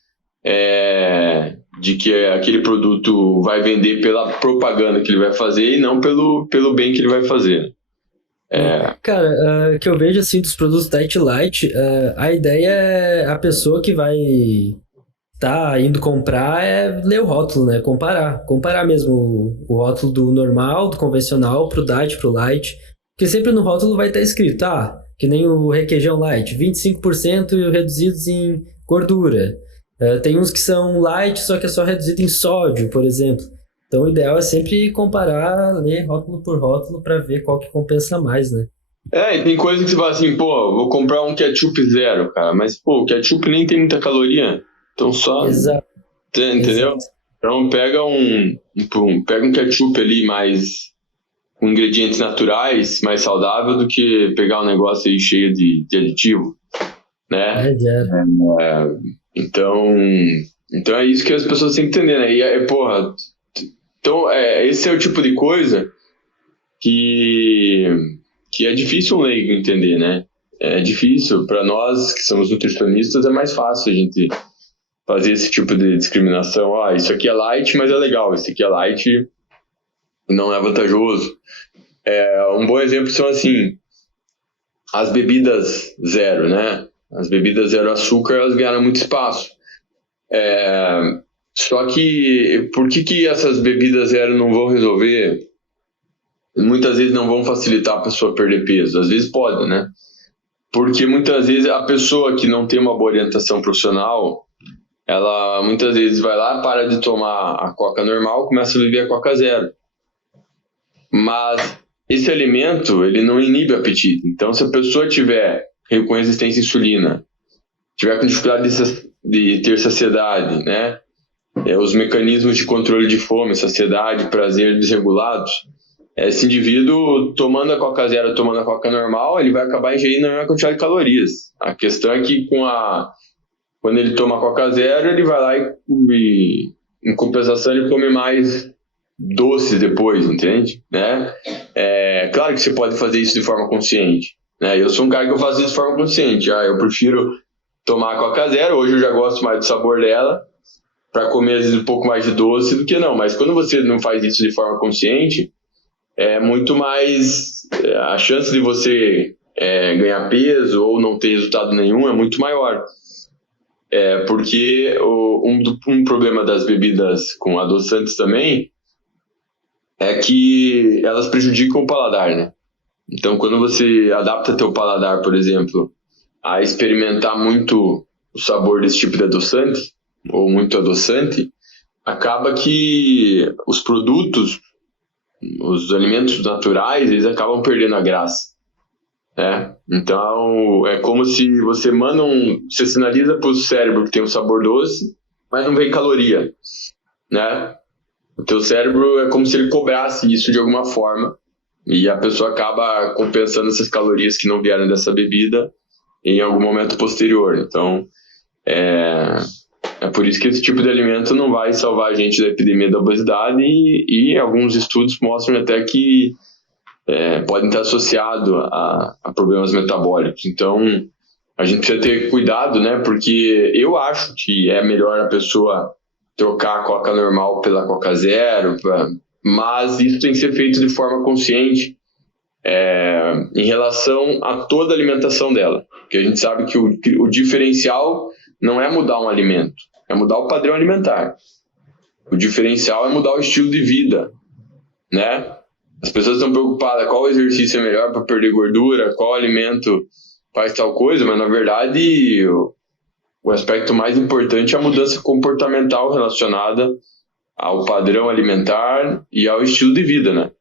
de que aquele produto vai vender pela propaganda que ele vai fazer e não pelo bem que ele vai fazer. Cara, que eu vejo assim dos produtos Diet Light, a ideia é a pessoa que vai tá indo comprar ler o rótulo, né? Comparar mesmo o rótulo do normal, do convencional, pro Diet, pro Light, porque sempre no rótulo vai estar escrito, que nem o requeijão Light, 25% reduzidos em gordura. Tem uns que são light, só que é só reduzido em sódio, por exemplo. Então o ideal é sempre comparar, ler rótulo por rótulo para ver qual que compensa mais, né? E tem coisa que você fala assim, vou comprar um ketchup zero, cara, mas o ketchup nem tem muita caloria, então só... Exato. Entendeu? Exato. Então pega um ketchup ali mais com ingredientes naturais, mais saudável do que pegar um negócio aí cheio de aditivo, né? Então é isso que as pessoas têm que entender, né? Então esse é o tipo de coisa que é difícil um leigo entender, né? É difícil, para nós que somos nutricionistas, é mais fácil a gente fazer esse tipo de discriminação. Isso aqui é light, mas é legal, isso aqui é light e não é vantajoso. Um bom exemplo são assim, as bebidas zero, né? As bebidas zero açúcar, elas ganharam muito espaço. Só que, por que essas bebidas zero não vão resolver? Muitas vezes não vão facilitar a pessoa perder peso. Às vezes pode, né? Porque muitas vezes a pessoa que não tem uma boa orientação profissional, ela muitas vezes vai lá, para de tomar a Coca normal, começa a beber a Coca zero. Mas esse alimento, ele não inibe o apetite. Então, se a pessoa tiver com resistência à insulina, tiver com dificuldade de ter saciedade, né? Os mecanismos de controle de fome, saciedade, prazer desregulados, esse indivíduo tomando a Coca zero, tomando a Coca normal, ele vai acabar ingerindo a mesma quantidade de calorias. A questão é que quando ele toma a Coca zero, ele vai lá e em compensação ele come mais doces depois, entende? Né? Claro que você pode fazer isso de forma consciente. Né? Eu sou um cara que eu faço isso de forma consciente. Eu prefiro tomar a Coca zero, hoje eu já gosto mais do sabor dela, para comer às vezes um pouco mais de doce do que não. Mas quando você não faz isso de forma consciente, é muito mais... a chance de você ganhar peso ou não ter resultado nenhum é muito maior. Porque um problema das bebidas com adoçantes também é que elas prejudicam o paladar, né? Então, quando você adapta teu paladar, por exemplo, a experimentar muito o sabor desse tipo de adoçante, ou muito adoçante, acaba que os produtos, os alimentos naturais, eles acabam perdendo a graça. Então, é como se você você sinaliza para o cérebro que tem um sabor doce, mas não vem caloria, né? O teu cérebro é como se ele cobrasse isso de alguma forma, e a pessoa acaba compensando essas calorias que não vieram dessa bebida em algum momento posterior. Então, é por isso que esse tipo de alimento não vai salvar a gente da epidemia da obesidade, e alguns estudos mostram até que podem estar associados a problemas metabólicos. Então, a gente precisa ter cuidado, né? Porque eu acho que é melhor a pessoa trocar a Coca normal pela Coca zero, mas isso tem que ser feito de forma consciente em relação a toda a alimentação dela. Porque a gente sabe que o diferencial não é mudar um alimento, é mudar o padrão alimentar. O diferencial é mudar o estilo de vida, né? As pessoas estão preocupadas qual exercício é melhor para perder gordura, qual alimento faz tal coisa, mas na verdade o aspecto mais importante é a mudança comportamental relacionada ao padrão alimentar e ao estilo de vida, né?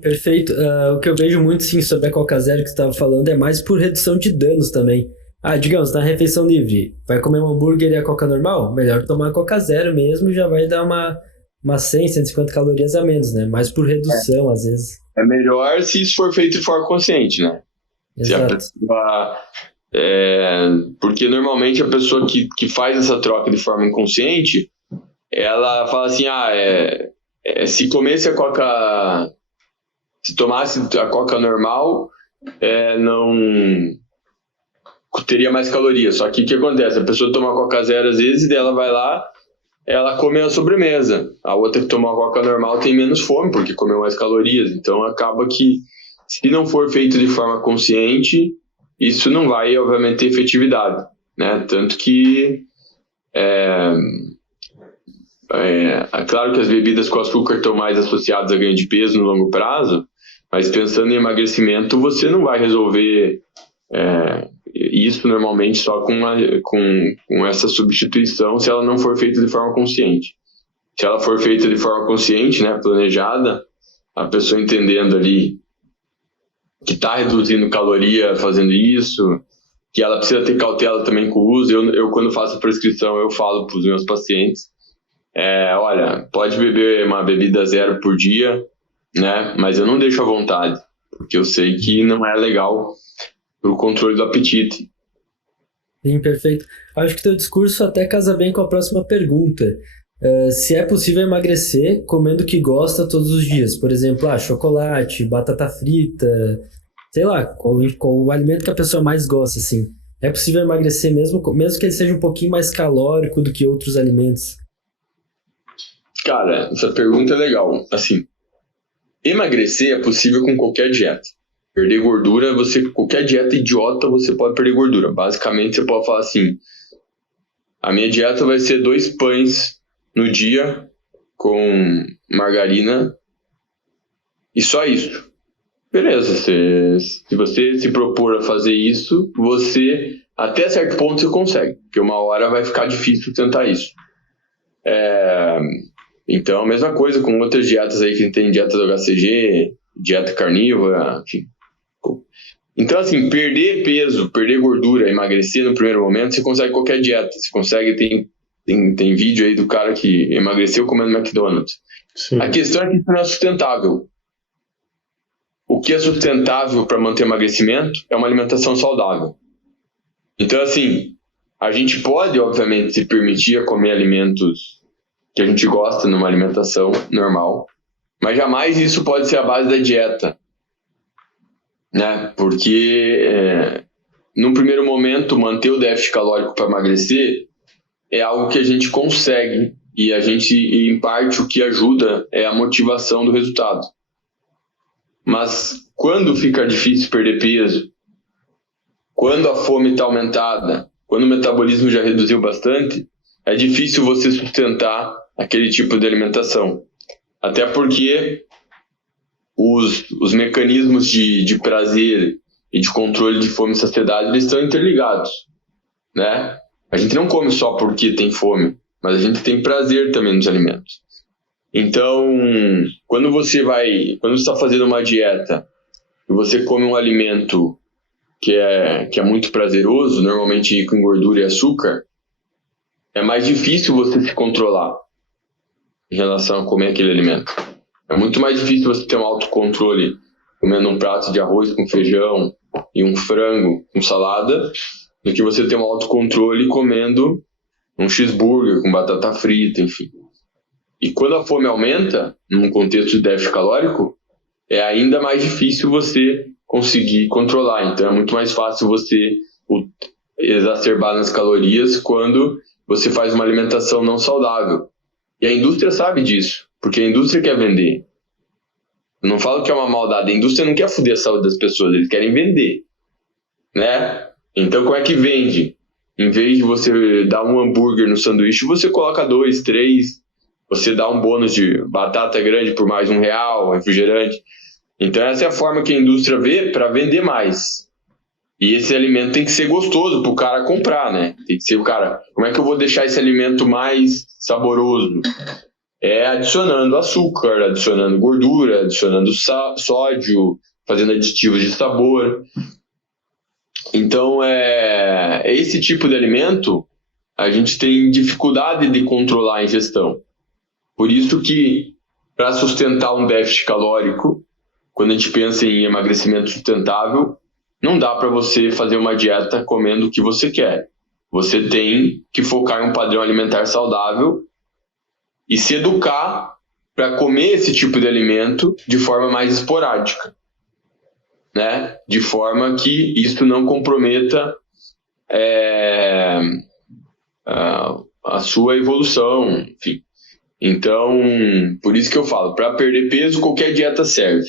Perfeito. O que eu vejo muito, sim, sobre a Coca Zero que você estava falando é mais por redução de danos também. Digamos, na refeição livre, vai comer um hambúrguer e a Coca normal? Melhor tomar a Coca Zero mesmo, já vai dar uma 100, 150 calorias a menos, né? Mais por redução, às vezes. É melhor se isso for feito de forma consciente, né? Exato. Porque normalmente a pessoa que faz essa troca de forma inconsciente, ela fala assim, se comesse a Coca... Se tomasse a Coca normal, não teria mais calorias. Só que o que acontece? A pessoa toma a Coca Zero às vezes, e ela vai lá, ela come a sobremesa. A outra que toma a Coca normal tem menos fome, porque comeu mais calorias. Então acaba que, se não for feito de forma consciente, isso não vai, obviamente, ter efetividade, né? Tanto que é claro que as bebidas com açúcar estão mais associadas a ganho de peso no longo prazo, mas pensando em emagrecimento, você não vai resolver isso normalmente só com essa substituição, se ela não for feita de forma consciente. Se ela for feita de forma consciente, né, planejada, a pessoa entendendo ali que está reduzindo caloria fazendo isso, que ela precisa ter cautela também com o uso. Eu quando faço a prescrição, eu falo para os meus pacientes, olha, pode beber uma bebida zero por dia, né? Mas eu não deixo à vontade, porque eu sei que não é legal para o controle do apetite. Sim, perfeito. Acho que teu discurso até casa bem com a próxima pergunta. Se é possível emagrecer comendo o que gosta todos os dias, por exemplo, chocolate, batata frita, sei lá, qual o alimento que a pessoa mais gosta, assim. É possível emagrecer mesmo que ele seja um pouquinho mais calórico do que outros alimentos? Cara, essa pergunta é legal. Assim, emagrecer é possível com qualquer dieta. Perder gordura, qualquer dieta idiota você pode perder gordura. Basicamente, você pode falar assim, a minha dieta vai ser 2 pães no dia com margarina e só isso. Beleza, se você se propor a fazer isso, você, até certo ponto, você consegue, porque uma hora vai ficar difícil tentar isso. Então, a mesma coisa com outras dietas aí, que tem dieta do HCG, dieta carnívora, enfim. Então, assim, perder peso, perder gordura, emagrecer no primeiro momento, você consegue qualquer dieta. Você consegue, tem vídeo aí do cara que emagreceu comendo McDonald's. Sim. A questão é que isso não é sustentável. O que é sustentável para manter emagrecimento é uma alimentação saudável. Então, assim, a gente pode, obviamente, se permitir a comer alimentos que a gente gosta numa alimentação normal, mas jamais isso pode ser a base da dieta, né? Porque, num primeiro momento, manter o déficit calórico para emagrecer é algo que a gente consegue, e em parte, o que ajuda é a motivação do resultado. Mas quando fica difícil perder peso, quando a fome está aumentada, quando o metabolismo já reduziu bastante, é difícil você sustentar aquele tipo de alimentação. Até porque os mecanismos de prazer e de controle de fome e saciedade, eles estão interligados, né? A gente não come só porque tem fome, mas a gente tem prazer também nos alimentos. Então, quando você está fazendo uma dieta e você come um alimento que é muito prazeroso, normalmente rico em gordura e açúcar, é mais difícil você se controlar em relação a comer aquele alimento. É muito mais difícil você ter um autocontrole comendo um prato de arroz com feijão e um frango com salada, do que você ter um autocontrole comendo um cheeseburger com batata frita, enfim. E quando a fome aumenta, num contexto de déficit calórico, é ainda mais difícil você conseguir controlar. Então é muito mais fácil você exacerbar nas calorias quando você faz uma alimentação não saudável. E a indústria sabe disso, porque a indústria quer vender. Eu não falo que é uma maldade, a indústria não quer foder a saúde das pessoas, eles querem vender, né? Então como é que vende? Em vez de você dar um hambúrguer no sanduíche, você coloca 2, 3 você dá um bônus de batata grande por mais R$1, refrigerante. Então essa é a forma que a indústria vê para vender mais. E esse alimento tem que ser gostoso para o cara comprar, né? Tem que ser o cara, como é que eu vou deixar esse alimento mais saboroso? É adicionando açúcar, adicionando gordura, adicionando sódio, fazendo aditivos de sabor. Então, esse tipo de alimento, a gente tem dificuldade de controlar a ingestão. Por isso que, para sustentar um déficit calórico, quando a gente pensa em emagrecimento sustentável, não dá para você fazer uma dieta comendo o que você quer. Você tem que focar em um padrão alimentar saudável e se educar para comer esse tipo de alimento de forma mais esporádica, né? De forma que isso não comprometa a sua evolução, enfim. Então, por isso que eu falo, para perder peso, qualquer dieta serve.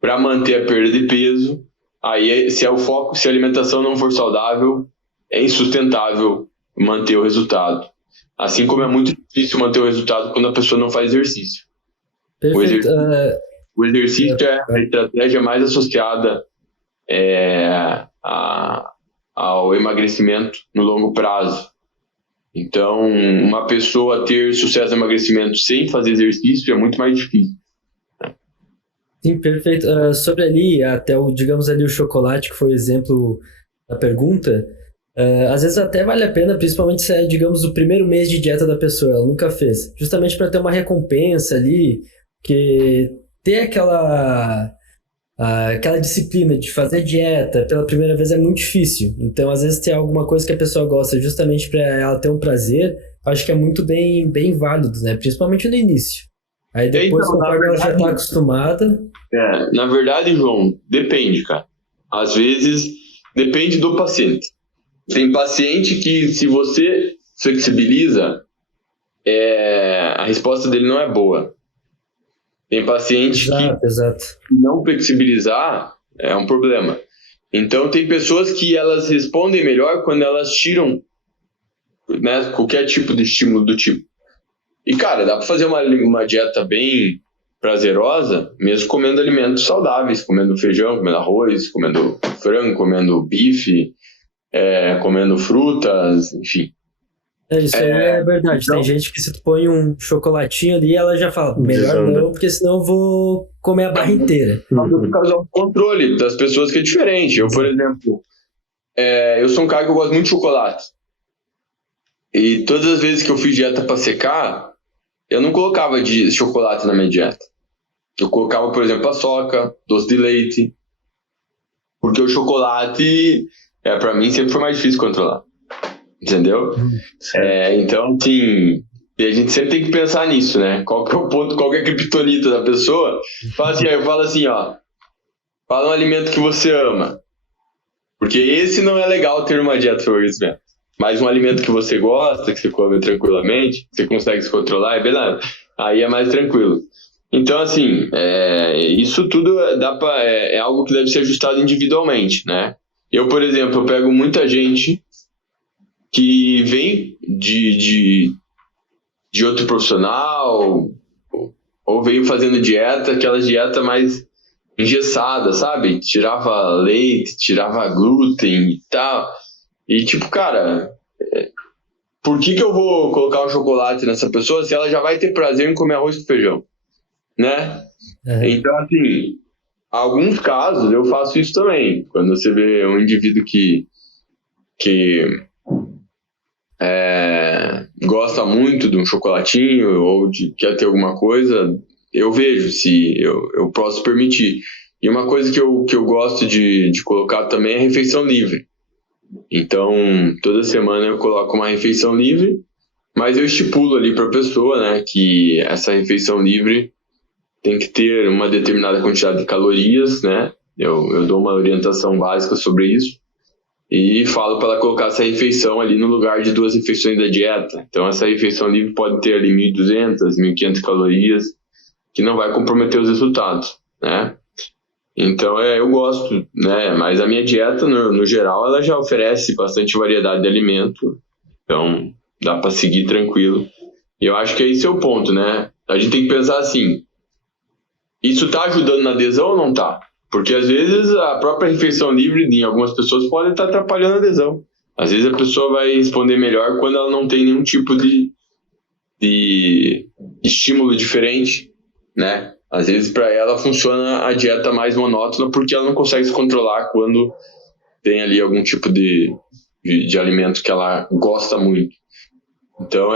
Para manter a perda de peso, aí se é o foco, se a alimentação não for saudável, é insustentável manter o resultado. Assim como é muito difícil manter o resultado quando a pessoa não faz exercício. Perfeito. O exercício é a estratégia mais associada ao emagrecimento no longo prazo. Então, uma pessoa ter sucesso no emagrecimento sem fazer exercício é muito mais difícil. Sim, perfeito. Sobre ali, até digamos ali o chocolate, que foi o exemplo da pergunta, às vezes até vale a pena, principalmente se é, digamos, o primeiro mês de dieta da pessoa, ela nunca fez. Justamente para ter uma recompensa ali, que ter aquela disciplina de fazer dieta pela primeira vez é muito difícil. Então, às vezes, ter alguma coisa que a pessoa gosta justamente para ela ter um prazer, acho que é muito bem, bem válido, né? Principalmente no início. Aí depois, conforme ela já está acostumada... Na verdade, João, depende, cara. Às vezes, depende do paciente. Tem paciente que, se você flexibiliza, a resposta dele não é boa. Tem paciente Exato. que não flexibilizar é um problema. Então, tem pessoas que elas respondem melhor quando elas tiram, né, qualquer tipo de estímulo do tipo. E, cara, dá para fazer uma dieta bem prazerosa, mesmo comendo alimentos saudáveis, comendo feijão, comendo arroz, comendo frango, comendo bife, comendo frutas, enfim. Isso aí é verdade. Então, tem gente que se tu põe um chocolatinho ali, ela já fala, melhor não, porque senão eu vou comer a barra inteira. Por causa do controle das pessoas que é diferente. Eu, por exemplo, eu sou um cara que eu gosto muito de chocolate. E todas as vezes que eu fiz dieta para secar, eu não colocava de chocolate na minha dieta. Eu colocava, por exemplo, paçoca, doce de leite. Porque o chocolate, para mim, sempre foi mais difícil controlar. Entendeu? Então, assim, a gente sempre tem que pensar nisso, né? Qual que é o ponto, qual que é a criptonita da pessoa? Eu falo assim, ó. Fala um alimento que você ama. Porque esse não é legal ter uma dieta para emagrecimento. Mas um alimento que você gosta, que você come tranquilamente, que você consegue se controlar, beleza. Aí é mais tranquilo. Então, assim, isso tudo é algo que deve ser ajustado individualmente, né? Eu, por exemplo, eu pego muita gente que vem de outro profissional ou veio fazendo dieta, aquela dieta mais engessada, sabe? Tirava leite, tirava glúten e tal. E tipo, cara, por que eu vou colocar um chocolate nessa pessoa se ela já vai ter prazer em comer arroz com feijão, né? Então, assim, alguns casos eu faço isso também. Quando você vê um indivíduo que gosta muito de um chocolatinho ou quer ter alguma coisa, eu vejo se eu posso permitir. E uma coisa que eu gosto de colocar também é refeição livre. Então, toda semana eu coloco uma refeição livre, mas eu estipulo ali para a pessoa, né, que essa refeição livre tem que ter uma determinada quantidade de calorias, né? Eu dou uma orientação básica sobre isso e falo para ela colocar essa refeição ali no lugar de 2 refeições da dieta. Então, essa refeição livre pode ter ali 1.200, 1.500 calorias, que não vai comprometer os resultados, né? Então, eu gosto, né? Mas a minha dieta, no geral, ela já oferece bastante variedade de alimento. Então, dá para seguir tranquilo. E eu acho que esse é o ponto, né? A gente tem que pensar assim, isso está ajudando na adesão ou não está? Porque às vezes a própria refeição livre em algumas pessoas pode estar atrapalhando a adesão. Às vezes a pessoa vai responder melhor quando ela não tem nenhum tipo de estímulo diferente, né? Às vezes para ela funciona a dieta mais monótona porque ela não consegue se controlar quando tem ali algum tipo de alimento que ela gosta muito. Então,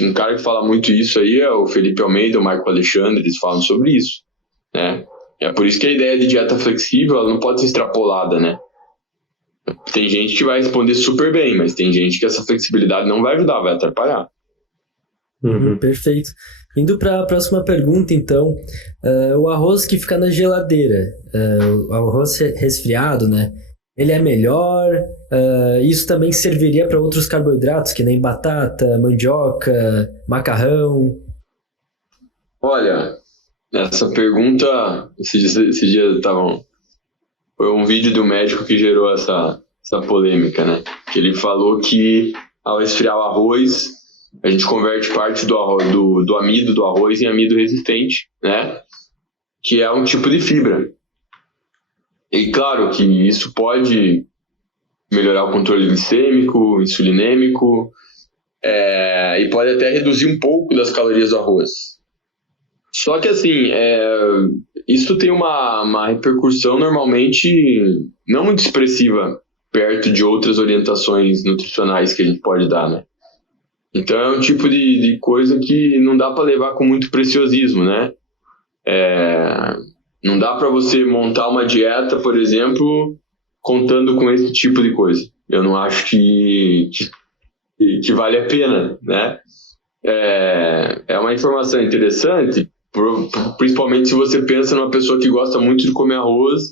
um cara que fala muito isso aí é o Felipe Almeida, o Marco Alexandre, eles falam sobre isso, né? É por isso que a ideia de dieta flexível, ela não pode ser extrapolada, né? Tem gente que vai responder super bem, mas tem gente que essa flexibilidade não vai ajudar, vai atrapalhar. Perfeito. Indo para a próxima pergunta, então, o arroz que fica na geladeira, o arroz resfriado, né? Ele é melhor? Isso também serviria para outros carboidratos, que nem batata, mandioca, macarrão? Olha, essa pergunta, esses dias foi um vídeo do médico que gerou essa polêmica, né? Que ele falou que ao esfriar o arroz, a gente converte parte do amido do arroz em amido resistente, né? Que é um tipo de fibra. E claro que isso pode melhorar o controle glicêmico, insulinêmico, e pode até reduzir um pouco das calorias do arroz. Só que assim, isso tem uma repercussão normalmente não muito expressiva perto de outras orientações nutricionais que a gente pode dar, né? Então é um tipo de coisa que não dá para levar com muito preciosismo, né? Não dá para você montar uma dieta, por exemplo, contando com esse tipo de coisa. Eu não acho que vale a pena, né? É uma informação interessante, principalmente se você pensa numa pessoa que gosta muito de comer arroz,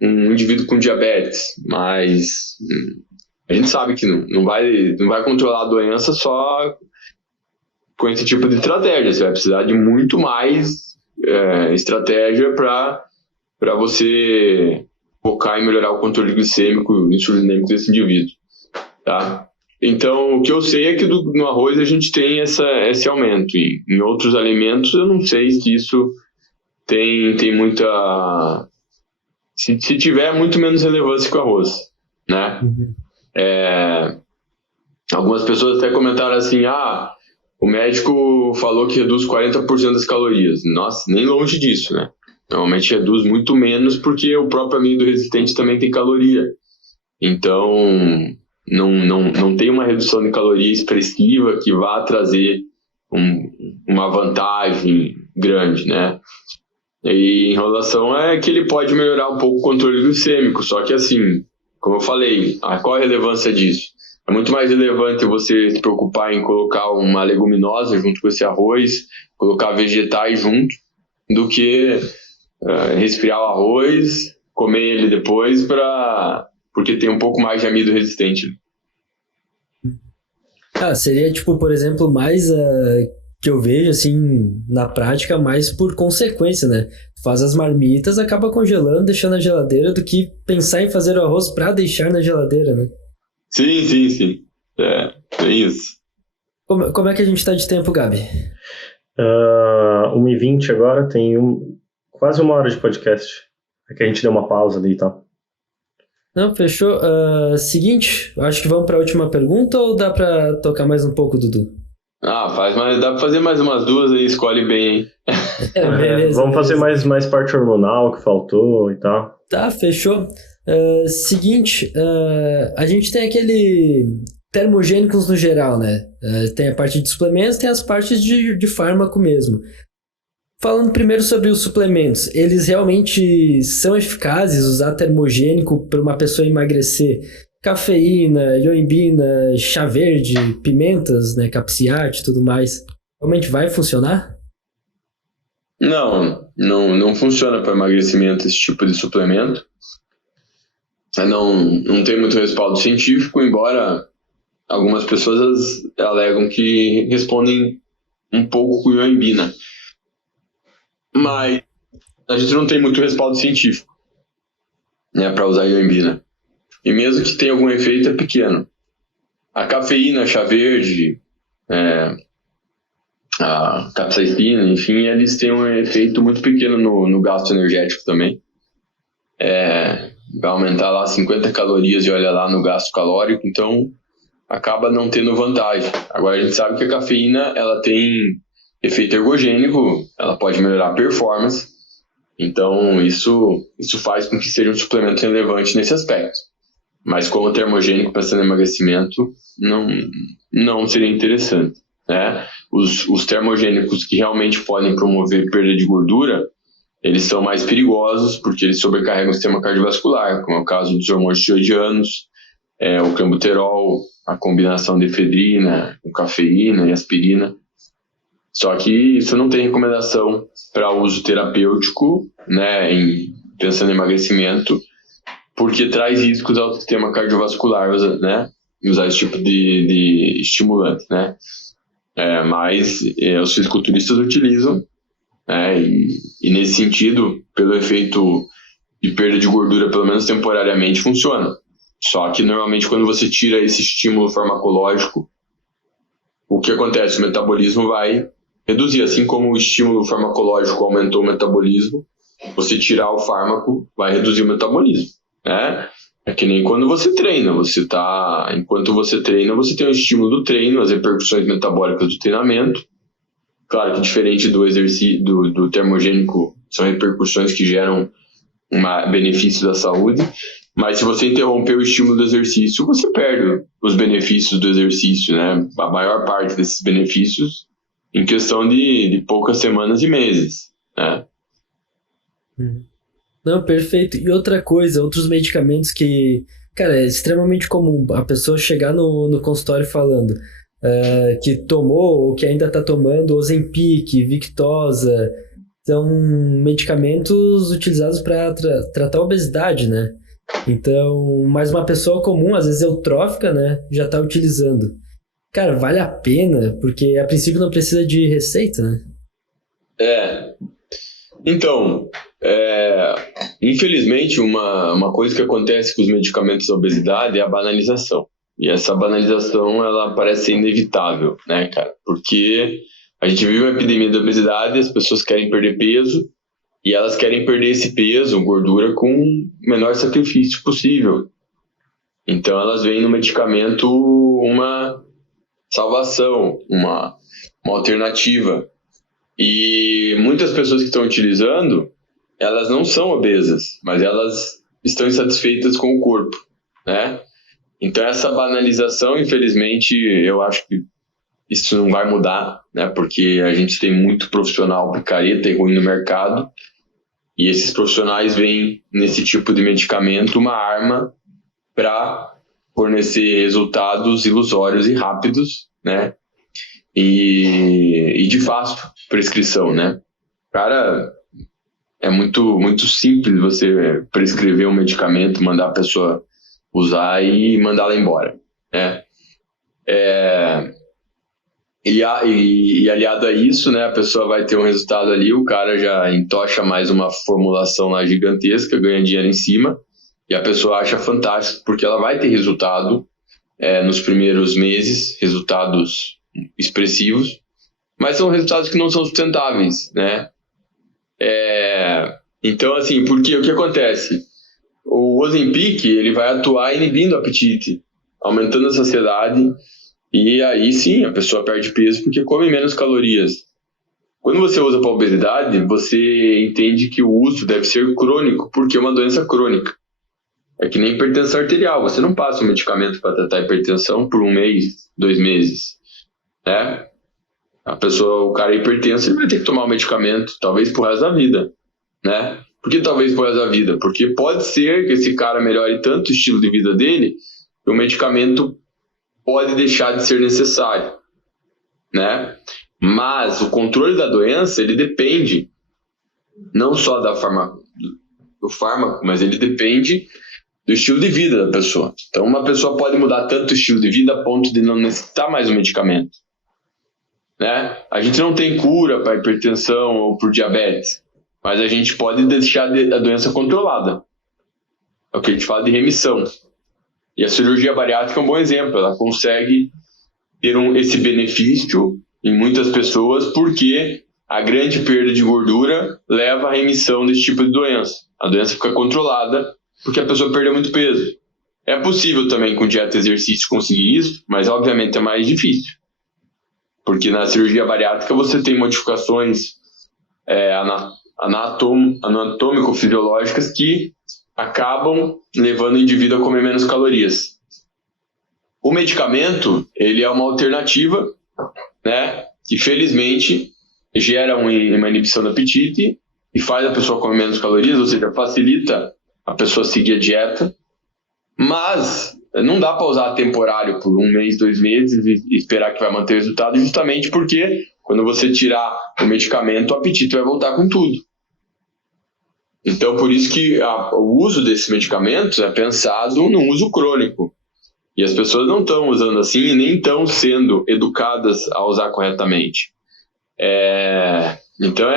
um indivíduo com diabetes, mas a gente sabe que não vai controlar a doença só com esse tipo de estratégia. Você vai precisar de muito mais estratégia para você focar em melhorar o controle glicêmico e insulinêmico desse indivíduo, tá? Então, o que eu sei é que no arroz a gente tem esse aumento. Em outros alimentos, eu não sei se isso tem muita... Se tiver, muito menos relevância que o arroz, né? Algumas pessoas até comentaram assim, o médico falou que reduz 40% das calorias. Nossa, nem longe disso, né? Normalmente reduz muito menos porque o próprio amido resistente também tem caloria. Então, não tem uma redução de caloria expressiva que vá trazer uma vantagem grande, né? E em relação que ele pode melhorar um pouco o controle glicêmico, só que assim, como eu falei, qual a relevância disso? É muito mais relevante você se preocupar em colocar uma leguminosa junto com esse arroz, colocar vegetais junto, do que resfriar o arroz, comer ele depois, porque tem um pouco mais de amido resistente. Seria tipo, por exemplo, mais que eu vejo assim na prática, mais por consequência, né? Faz as marmitas, acaba congelando, deixando na geladeira, do que pensar em fazer o arroz para deixar na geladeira, né? Sim. É isso. Como é que a gente tá de tempo, Gabi? 1h20 agora, tem quase 1 hora de podcast. É que a gente deu uma pausa ali, tá? Não, fechou. Seguinte, acho que vamos para a última pergunta ou dá para tocar mais um pouco, Dudu? Dá pra fazer mais umas 2 aí, escolhe bem, hein? Beleza, vamos fazer mais parte hormonal que faltou e tal. Tá, fechou. Seguinte, a gente tem aquele termogênicos no geral, né? Tem a parte de suplementos, tem as partes de fármaco mesmo. Falando primeiro sobre os suplementos, eles realmente são eficazes usar termogênico para uma pessoa emagrecer? Cafeína, ioimbina, chá verde, pimentas, né, capsiate e tudo mais. Realmente vai funcionar? Não funciona para emagrecimento esse tipo de suplemento. Não tem muito respaldo científico, embora algumas pessoas alegam que respondem um pouco com ioimbina. Mas a gente não tem muito respaldo científico, né, para usar ioimbina. E mesmo que tenha algum efeito, é pequeno. A cafeína, chá verde, a capsaicina, enfim, eles têm um efeito muito pequeno no gasto energético também. Vai aumentar lá 50 calorias e olha lá no gasto calórico, então acaba não tendo vantagem. Agora a gente sabe que a cafeína ela tem efeito ergogênico, ela pode melhorar a performance, então isso faz com que seja um suplemento relevante nesse aspecto. Mas como termogênico pensando em emagrecimento, não seria interessante, né? Os termogênicos que realmente podem promover perda de gordura, eles são mais perigosos porque eles sobrecarregam o sistema cardiovascular, como é o caso dos hormônios tiroidianos, o clenbuterol, a combinação de efedrina com cafeína e aspirina. Só que isso não tem recomendação para uso terapêutico, né, pensando em emagrecimento, porque traz riscos ao sistema cardiovascular, né, usar esse tipo de estimulante, né. Mas os fisiculturistas utilizam, né, e nesse sentido, pelo efeito de perda de gordura, pelo menos temporariamente, funciona. Só que normalmente quando você tira esse estímulo farmacológico, o que acontece? O metabolismo vai reduzir, assim como o estímulo farmacológico aumentou o metabolismo, você tirar o fármaco vai reduzir o metabolismo, né? É que nem quando você treina, enquanto você treina, você tem o estímulo do treino, as repercussões metabólicas do treinamento. Claro que diferente do exercício, do termogênico, são repercussões que geram um benefício da saúde, mas se você interromper o estímulo do exercício, você perde os benefícios do exercício, né? A maior parte desses benefícios em questão de poucas semanas e meses, né? Não, perfeito. E outra coisa, outros medicamentos que, cara, é extremamente comum a pessoa chegar no consultório falando que tomou ou que ainda está tomando Ozempic, Victoza, são medicamentos utilizados para tratar a obesidade, né? Então, mas uma pessoa comum, às vezes eutrófica, né, já está utilizando. Cara, vale a pena, porque a princípio não precisa de receita, né? Então, infelizmente, uma coisa que acontece com os medicamentos da obesidade é a banalização. E essa banalização, ela parece ser inevitável, né, cara? Porque a gente vive uma epidemia da obesidade, as pessoas querem perder peso, e elas querem perder esse peso, gordura, com o menor sacrifício possível. Então, elas veem no medicamento uma salvação, uma alternativa. E muitas pessoas que estão utilizando, elas não são obesas, mas elas estão insatisfeitas com o corpo, né? Então essa banalização, infelizmente, eu acho que isso não vai mudar, né? Porque a gente tem muito profissional picareta e ruim no mercado, e esses profissionais veem nesse tipo de medicamento uma arma para fornecer resultados ilusórios e rápidos, né? E de fácil prescrição, né? Cara, é muito, muito simples você prescrever um medicamento, mandar a pessoa usar e mandá-la embora, né? E aliado a isso, né, a pessoa vai ter um resultado ali, o cara já entocha mais uma formulação lá gigantesca, ganha dinheiro em cima, e a pessoa acha fantástico, porque ela vai ter resultado nos primeiros meses, resultados expressivos, mas são resultados que não são sustentáveis, né? Então, assim, porque o que acontece? O Ozempic, ele vai atuar inibindo o apetite, aumentando a saciedade, e aí sim a pessoa perde peso porque come menos calorias. Quando você usa para obesidade, você entende que o uso deve ser crônico, porque é uma doença crônica. É que nem hipertensão arterial, você não passa um medicamento para tratar a hipertensão por 1 mês, 2 meses, né? O cara é hipertenso, ele vai ter que tomar o medicamento, talvez pro resto da vida, né? Por que talvez pro resto da vida? Porque pode ser que esse cara melhore tanto o estilo de vida dele, que o medicamento pode deixar de ser necessário, né? Mas o controle da doença, ele depende não só do fármaco, mas ele depende do estilo de vida da pessoa. Então, uma pessoa pode mudar tanto o estilo de vida a ponto de não necessitar mais do medicamento, né? A gente não tem cura para hipertensão ou por diabetes, mas a gente pode deixar a doença controlada. É o que a gente fala de remissão. E a cirurgia bariátrica é um bom exemplo. Ela consegue ter esse benefício em muitas pessoas, porque a grande perda de gordura leva à remissão desse tipo de doença. A doença fica controlada porque a pessoa perdeu muito peso. É possível também com dieta e exercício conseguir isso, mas obviamente é mais difícil. Porque na cirurgia bariátrica você tem modificações anatômico-fisiológicas que acabam levando o indivíduo a comer menos calorias. O medicamento, ele é uma alternativa, né, que felizmente gera uma inibição do apetite e faz a pessoa comer menos calorias, ou seja, facilita a pessoa seguir a dieta, mas não dá para usar temporário por 1 mês, 2 meses e esperar que vai manter o resultado, justamente porque quando você tirar o medicamento, o apetite vai voltar com tudo. Então, por isso que o uso desses medicamentos é pensado no uso crônico. E as pessoas não estão usando assim e nem estão sendo educadas a usar corretamente. Então,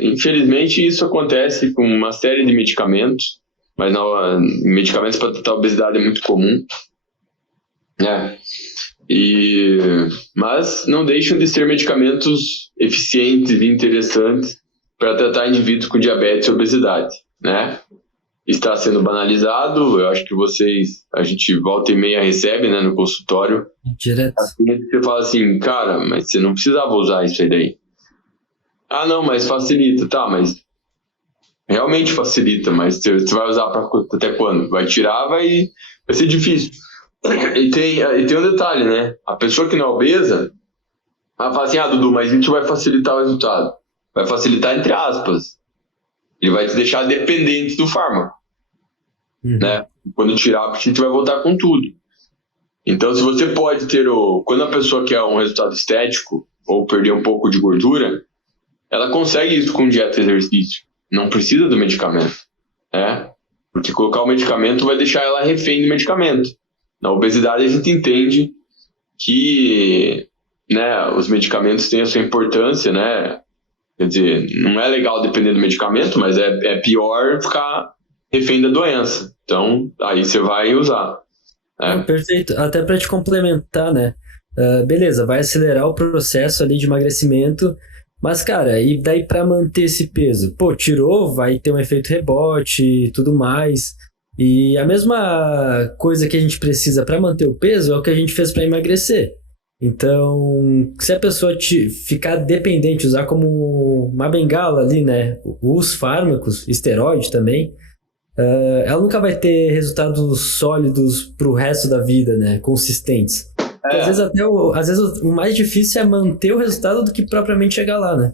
infelizmente, isso acontece com uma série de medicamentos, mas medicamentos para tratar a obesidade é muito comum, né? Mas não deixam de ser medicamentos eficientes e interessantes para tratar indivíduos com diabetes e obesidade, né? Está sendo banalizado, eu acho que a gente volta e meia recebe, né, no consultório. Direto. Você fala assim, cara, mas você não precisava usar isso aí daí. Ah, não, mas facilita. Tá, mas realmente facilita, mas você vai usar até quando? Vai tirar, vai ser difícil. E tem um detalhe, né? A pessoa que não é obesa, ela fala assim, Dudu, mas isso vai facilitar o resultado. Vai facilitar entre aspas. Ele vai te deixar dependente do fármaco. Né? Quando tirar, o apetite vai voltar com tudo. Então, se você pode ter quando a pessoa quer um resultado estético ou perder um pouco de gordura, ela consegue isso com dieta e exercício. Não precisa do medicamento. Né? Porque colocar o medicamento vai deixar ela refém do medicamento. Na obesidade, a gente entende que, né, os medicamentos têm a sua importância, né? Quer dizer, não é legal depender do medicamento, mas é pior ficar refém da doença. Então, aí você vai usar. Perfeito. Até para te complementar, né? Beleza, vai acelerar o processo ali de emagrecimento, mas, cara, e daí para manter esse peso? Pô, tirou, vai ter um efeito rebote e tudo mais. E a mesma coisa que a gente precisa para manter o peso é o que a gente fez para emagrecer. Então, se a pessoa ficar dependente, usar como uma bengala ali, né, os fármacos, esteroide também, ela nunca vai ter resultados sólidos pro resto da vida, né, consistentes. Porque às vezes o mais difícil é manter o resultado do que propriamente chegar lá, né?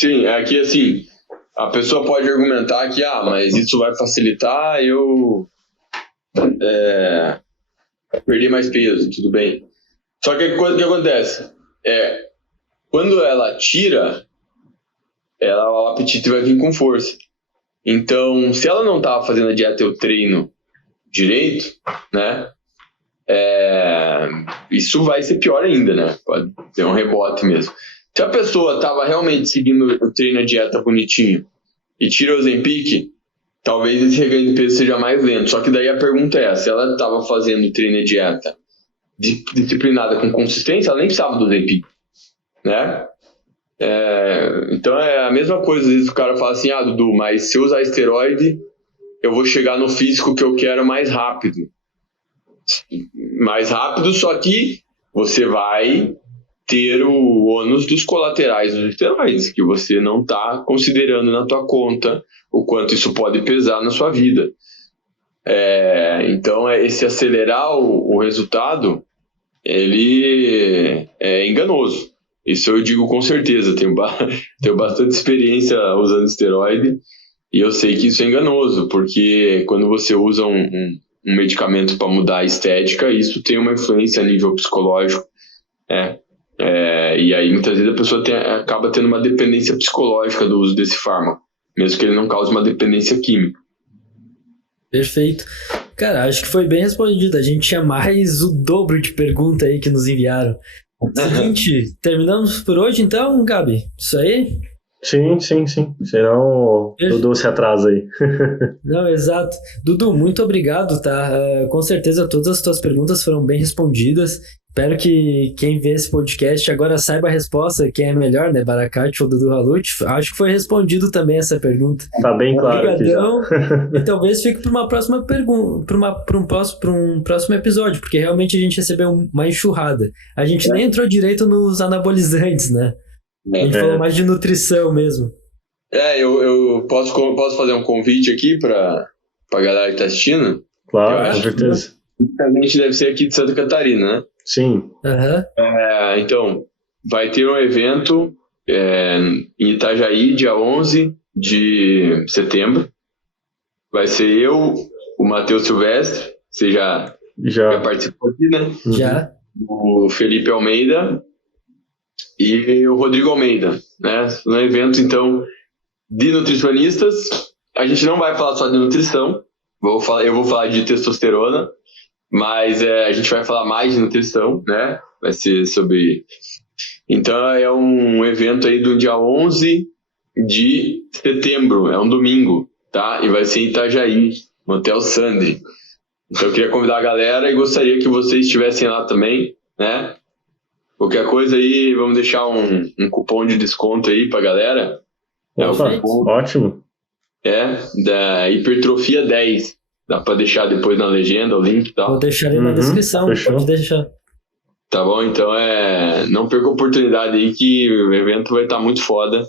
Sim, aqui assim, a pessoa pode argumentar que, mas isso vai facilitar eu perder mais peso, tudo bem. Só que o que acontece? Quando ela tira, o apetite vai vir com força. Então, se ela não estava fazendo a dieta e o treino direito, né? Isso vai ser pior ainda, né? Pode ter um rebote mesmo. Se a pessoa estava realmente seguindo o treino e a dieta bonitinho e tira o Ozempic, talvez esse reganho de peso seja mais lento. Só que daí a pergunta é, se ela estava fazendo o treino e a dieta disciplinada com consistência, ela nem precisava do Ozempic, né? Então é a mesma coisa, às vezes o cara fala assim, Dudu, mas se eu usar esteroide, eu vou chegar no físico que eu quero mais rápido. Mais rápido, só que você vai ter o ônus dos colaterais dos esteroides, que você não está considerando na tua conta o quanto isso pode pesar na sua vida. Então, esse acelerar o resultado, ele é enganoso. Isso eu digo com certeza. Tenho bastante experiência usando esteroide e eu sei que isso é enganoso, porque quando você usa um medicamento para mudar a estética, isso tem uma influência a nível psicológico, e aí muitas vezes a pessoa acaba tendo uma dependência psicológica do uso desse fármaco, mesmo que ele não cause uma dependência química. Perfeito. Cara, acho que foi bem respondido. A gente tinha mais o dobro de perguntas aí que nos enviaram. Seguinte, terminamos por hoje então, Gabi? Isso aí? Sim. Senão o Dudu se atrasa aí. Não, exato. Dudu, muito obrigado, tá? Com certeza todas as tuas perguntas foram bem respondidas. Espero que quem vê esse podcast agora saiba a resposta, quem é melhor, né? Baracate ou Dudu Halute. Acho que foi respondido também essa pergunta. Tá bem claro aqui já. E talvez fique para uma próxima pergunta, para um próximo episódio, porque realmente a gente recebeu uma enxurrada. A gente nem entrou direito nos anabolizantes, né? A gente falou mais de nutrição mesmo. Eu posso fazer um convite aqui para a galera que tá assistindo? Claro, com certeza. A gente deve ser aqui de Santa Catarina, né? Sim. Então, vai ter um evento em Itajaí, dia 11 de setembro. Vai ser eu, o Matheus Silvestre, você já participou aqui, né? Já. O Felipe Almeida e o Rodrigo Almeida, né? No evento, então, de nutricionistas. A gente não vai falar só de nutrição, eu vou falar de testosterona, mas a gente vai falar mais de nutrição, né? Vai ser sobre... Então, é um evento aí do dia 11 de setembro, é um domingo, tá? E vai ser em Itajaí, no Hotel Sandri. Então, eu queria convidar a galera e gostaria que vocês estivessem lá também, né? Qualquer coisa aí, vamos deixar um cupom de desconto aí pra galera. Opa, ótimo. Da Hipertrofia 10. Dá pra deixar depois na legenda o link e tal. Vou deixar aí na descrição, pode deixar. Tá bom? Então não perca a oportunidade aí que o evento vai estar muito foda.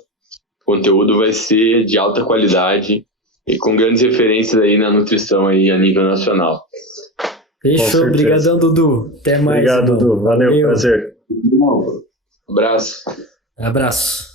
O conteúdo vai ser de alta qualidade e com grandes referências aí na nutrição aí a nível nacional. Fechou, obrigadão, Dudu. Até mais. Obrigado, Dudu. Valeu, prazer. Abraço. Abraço.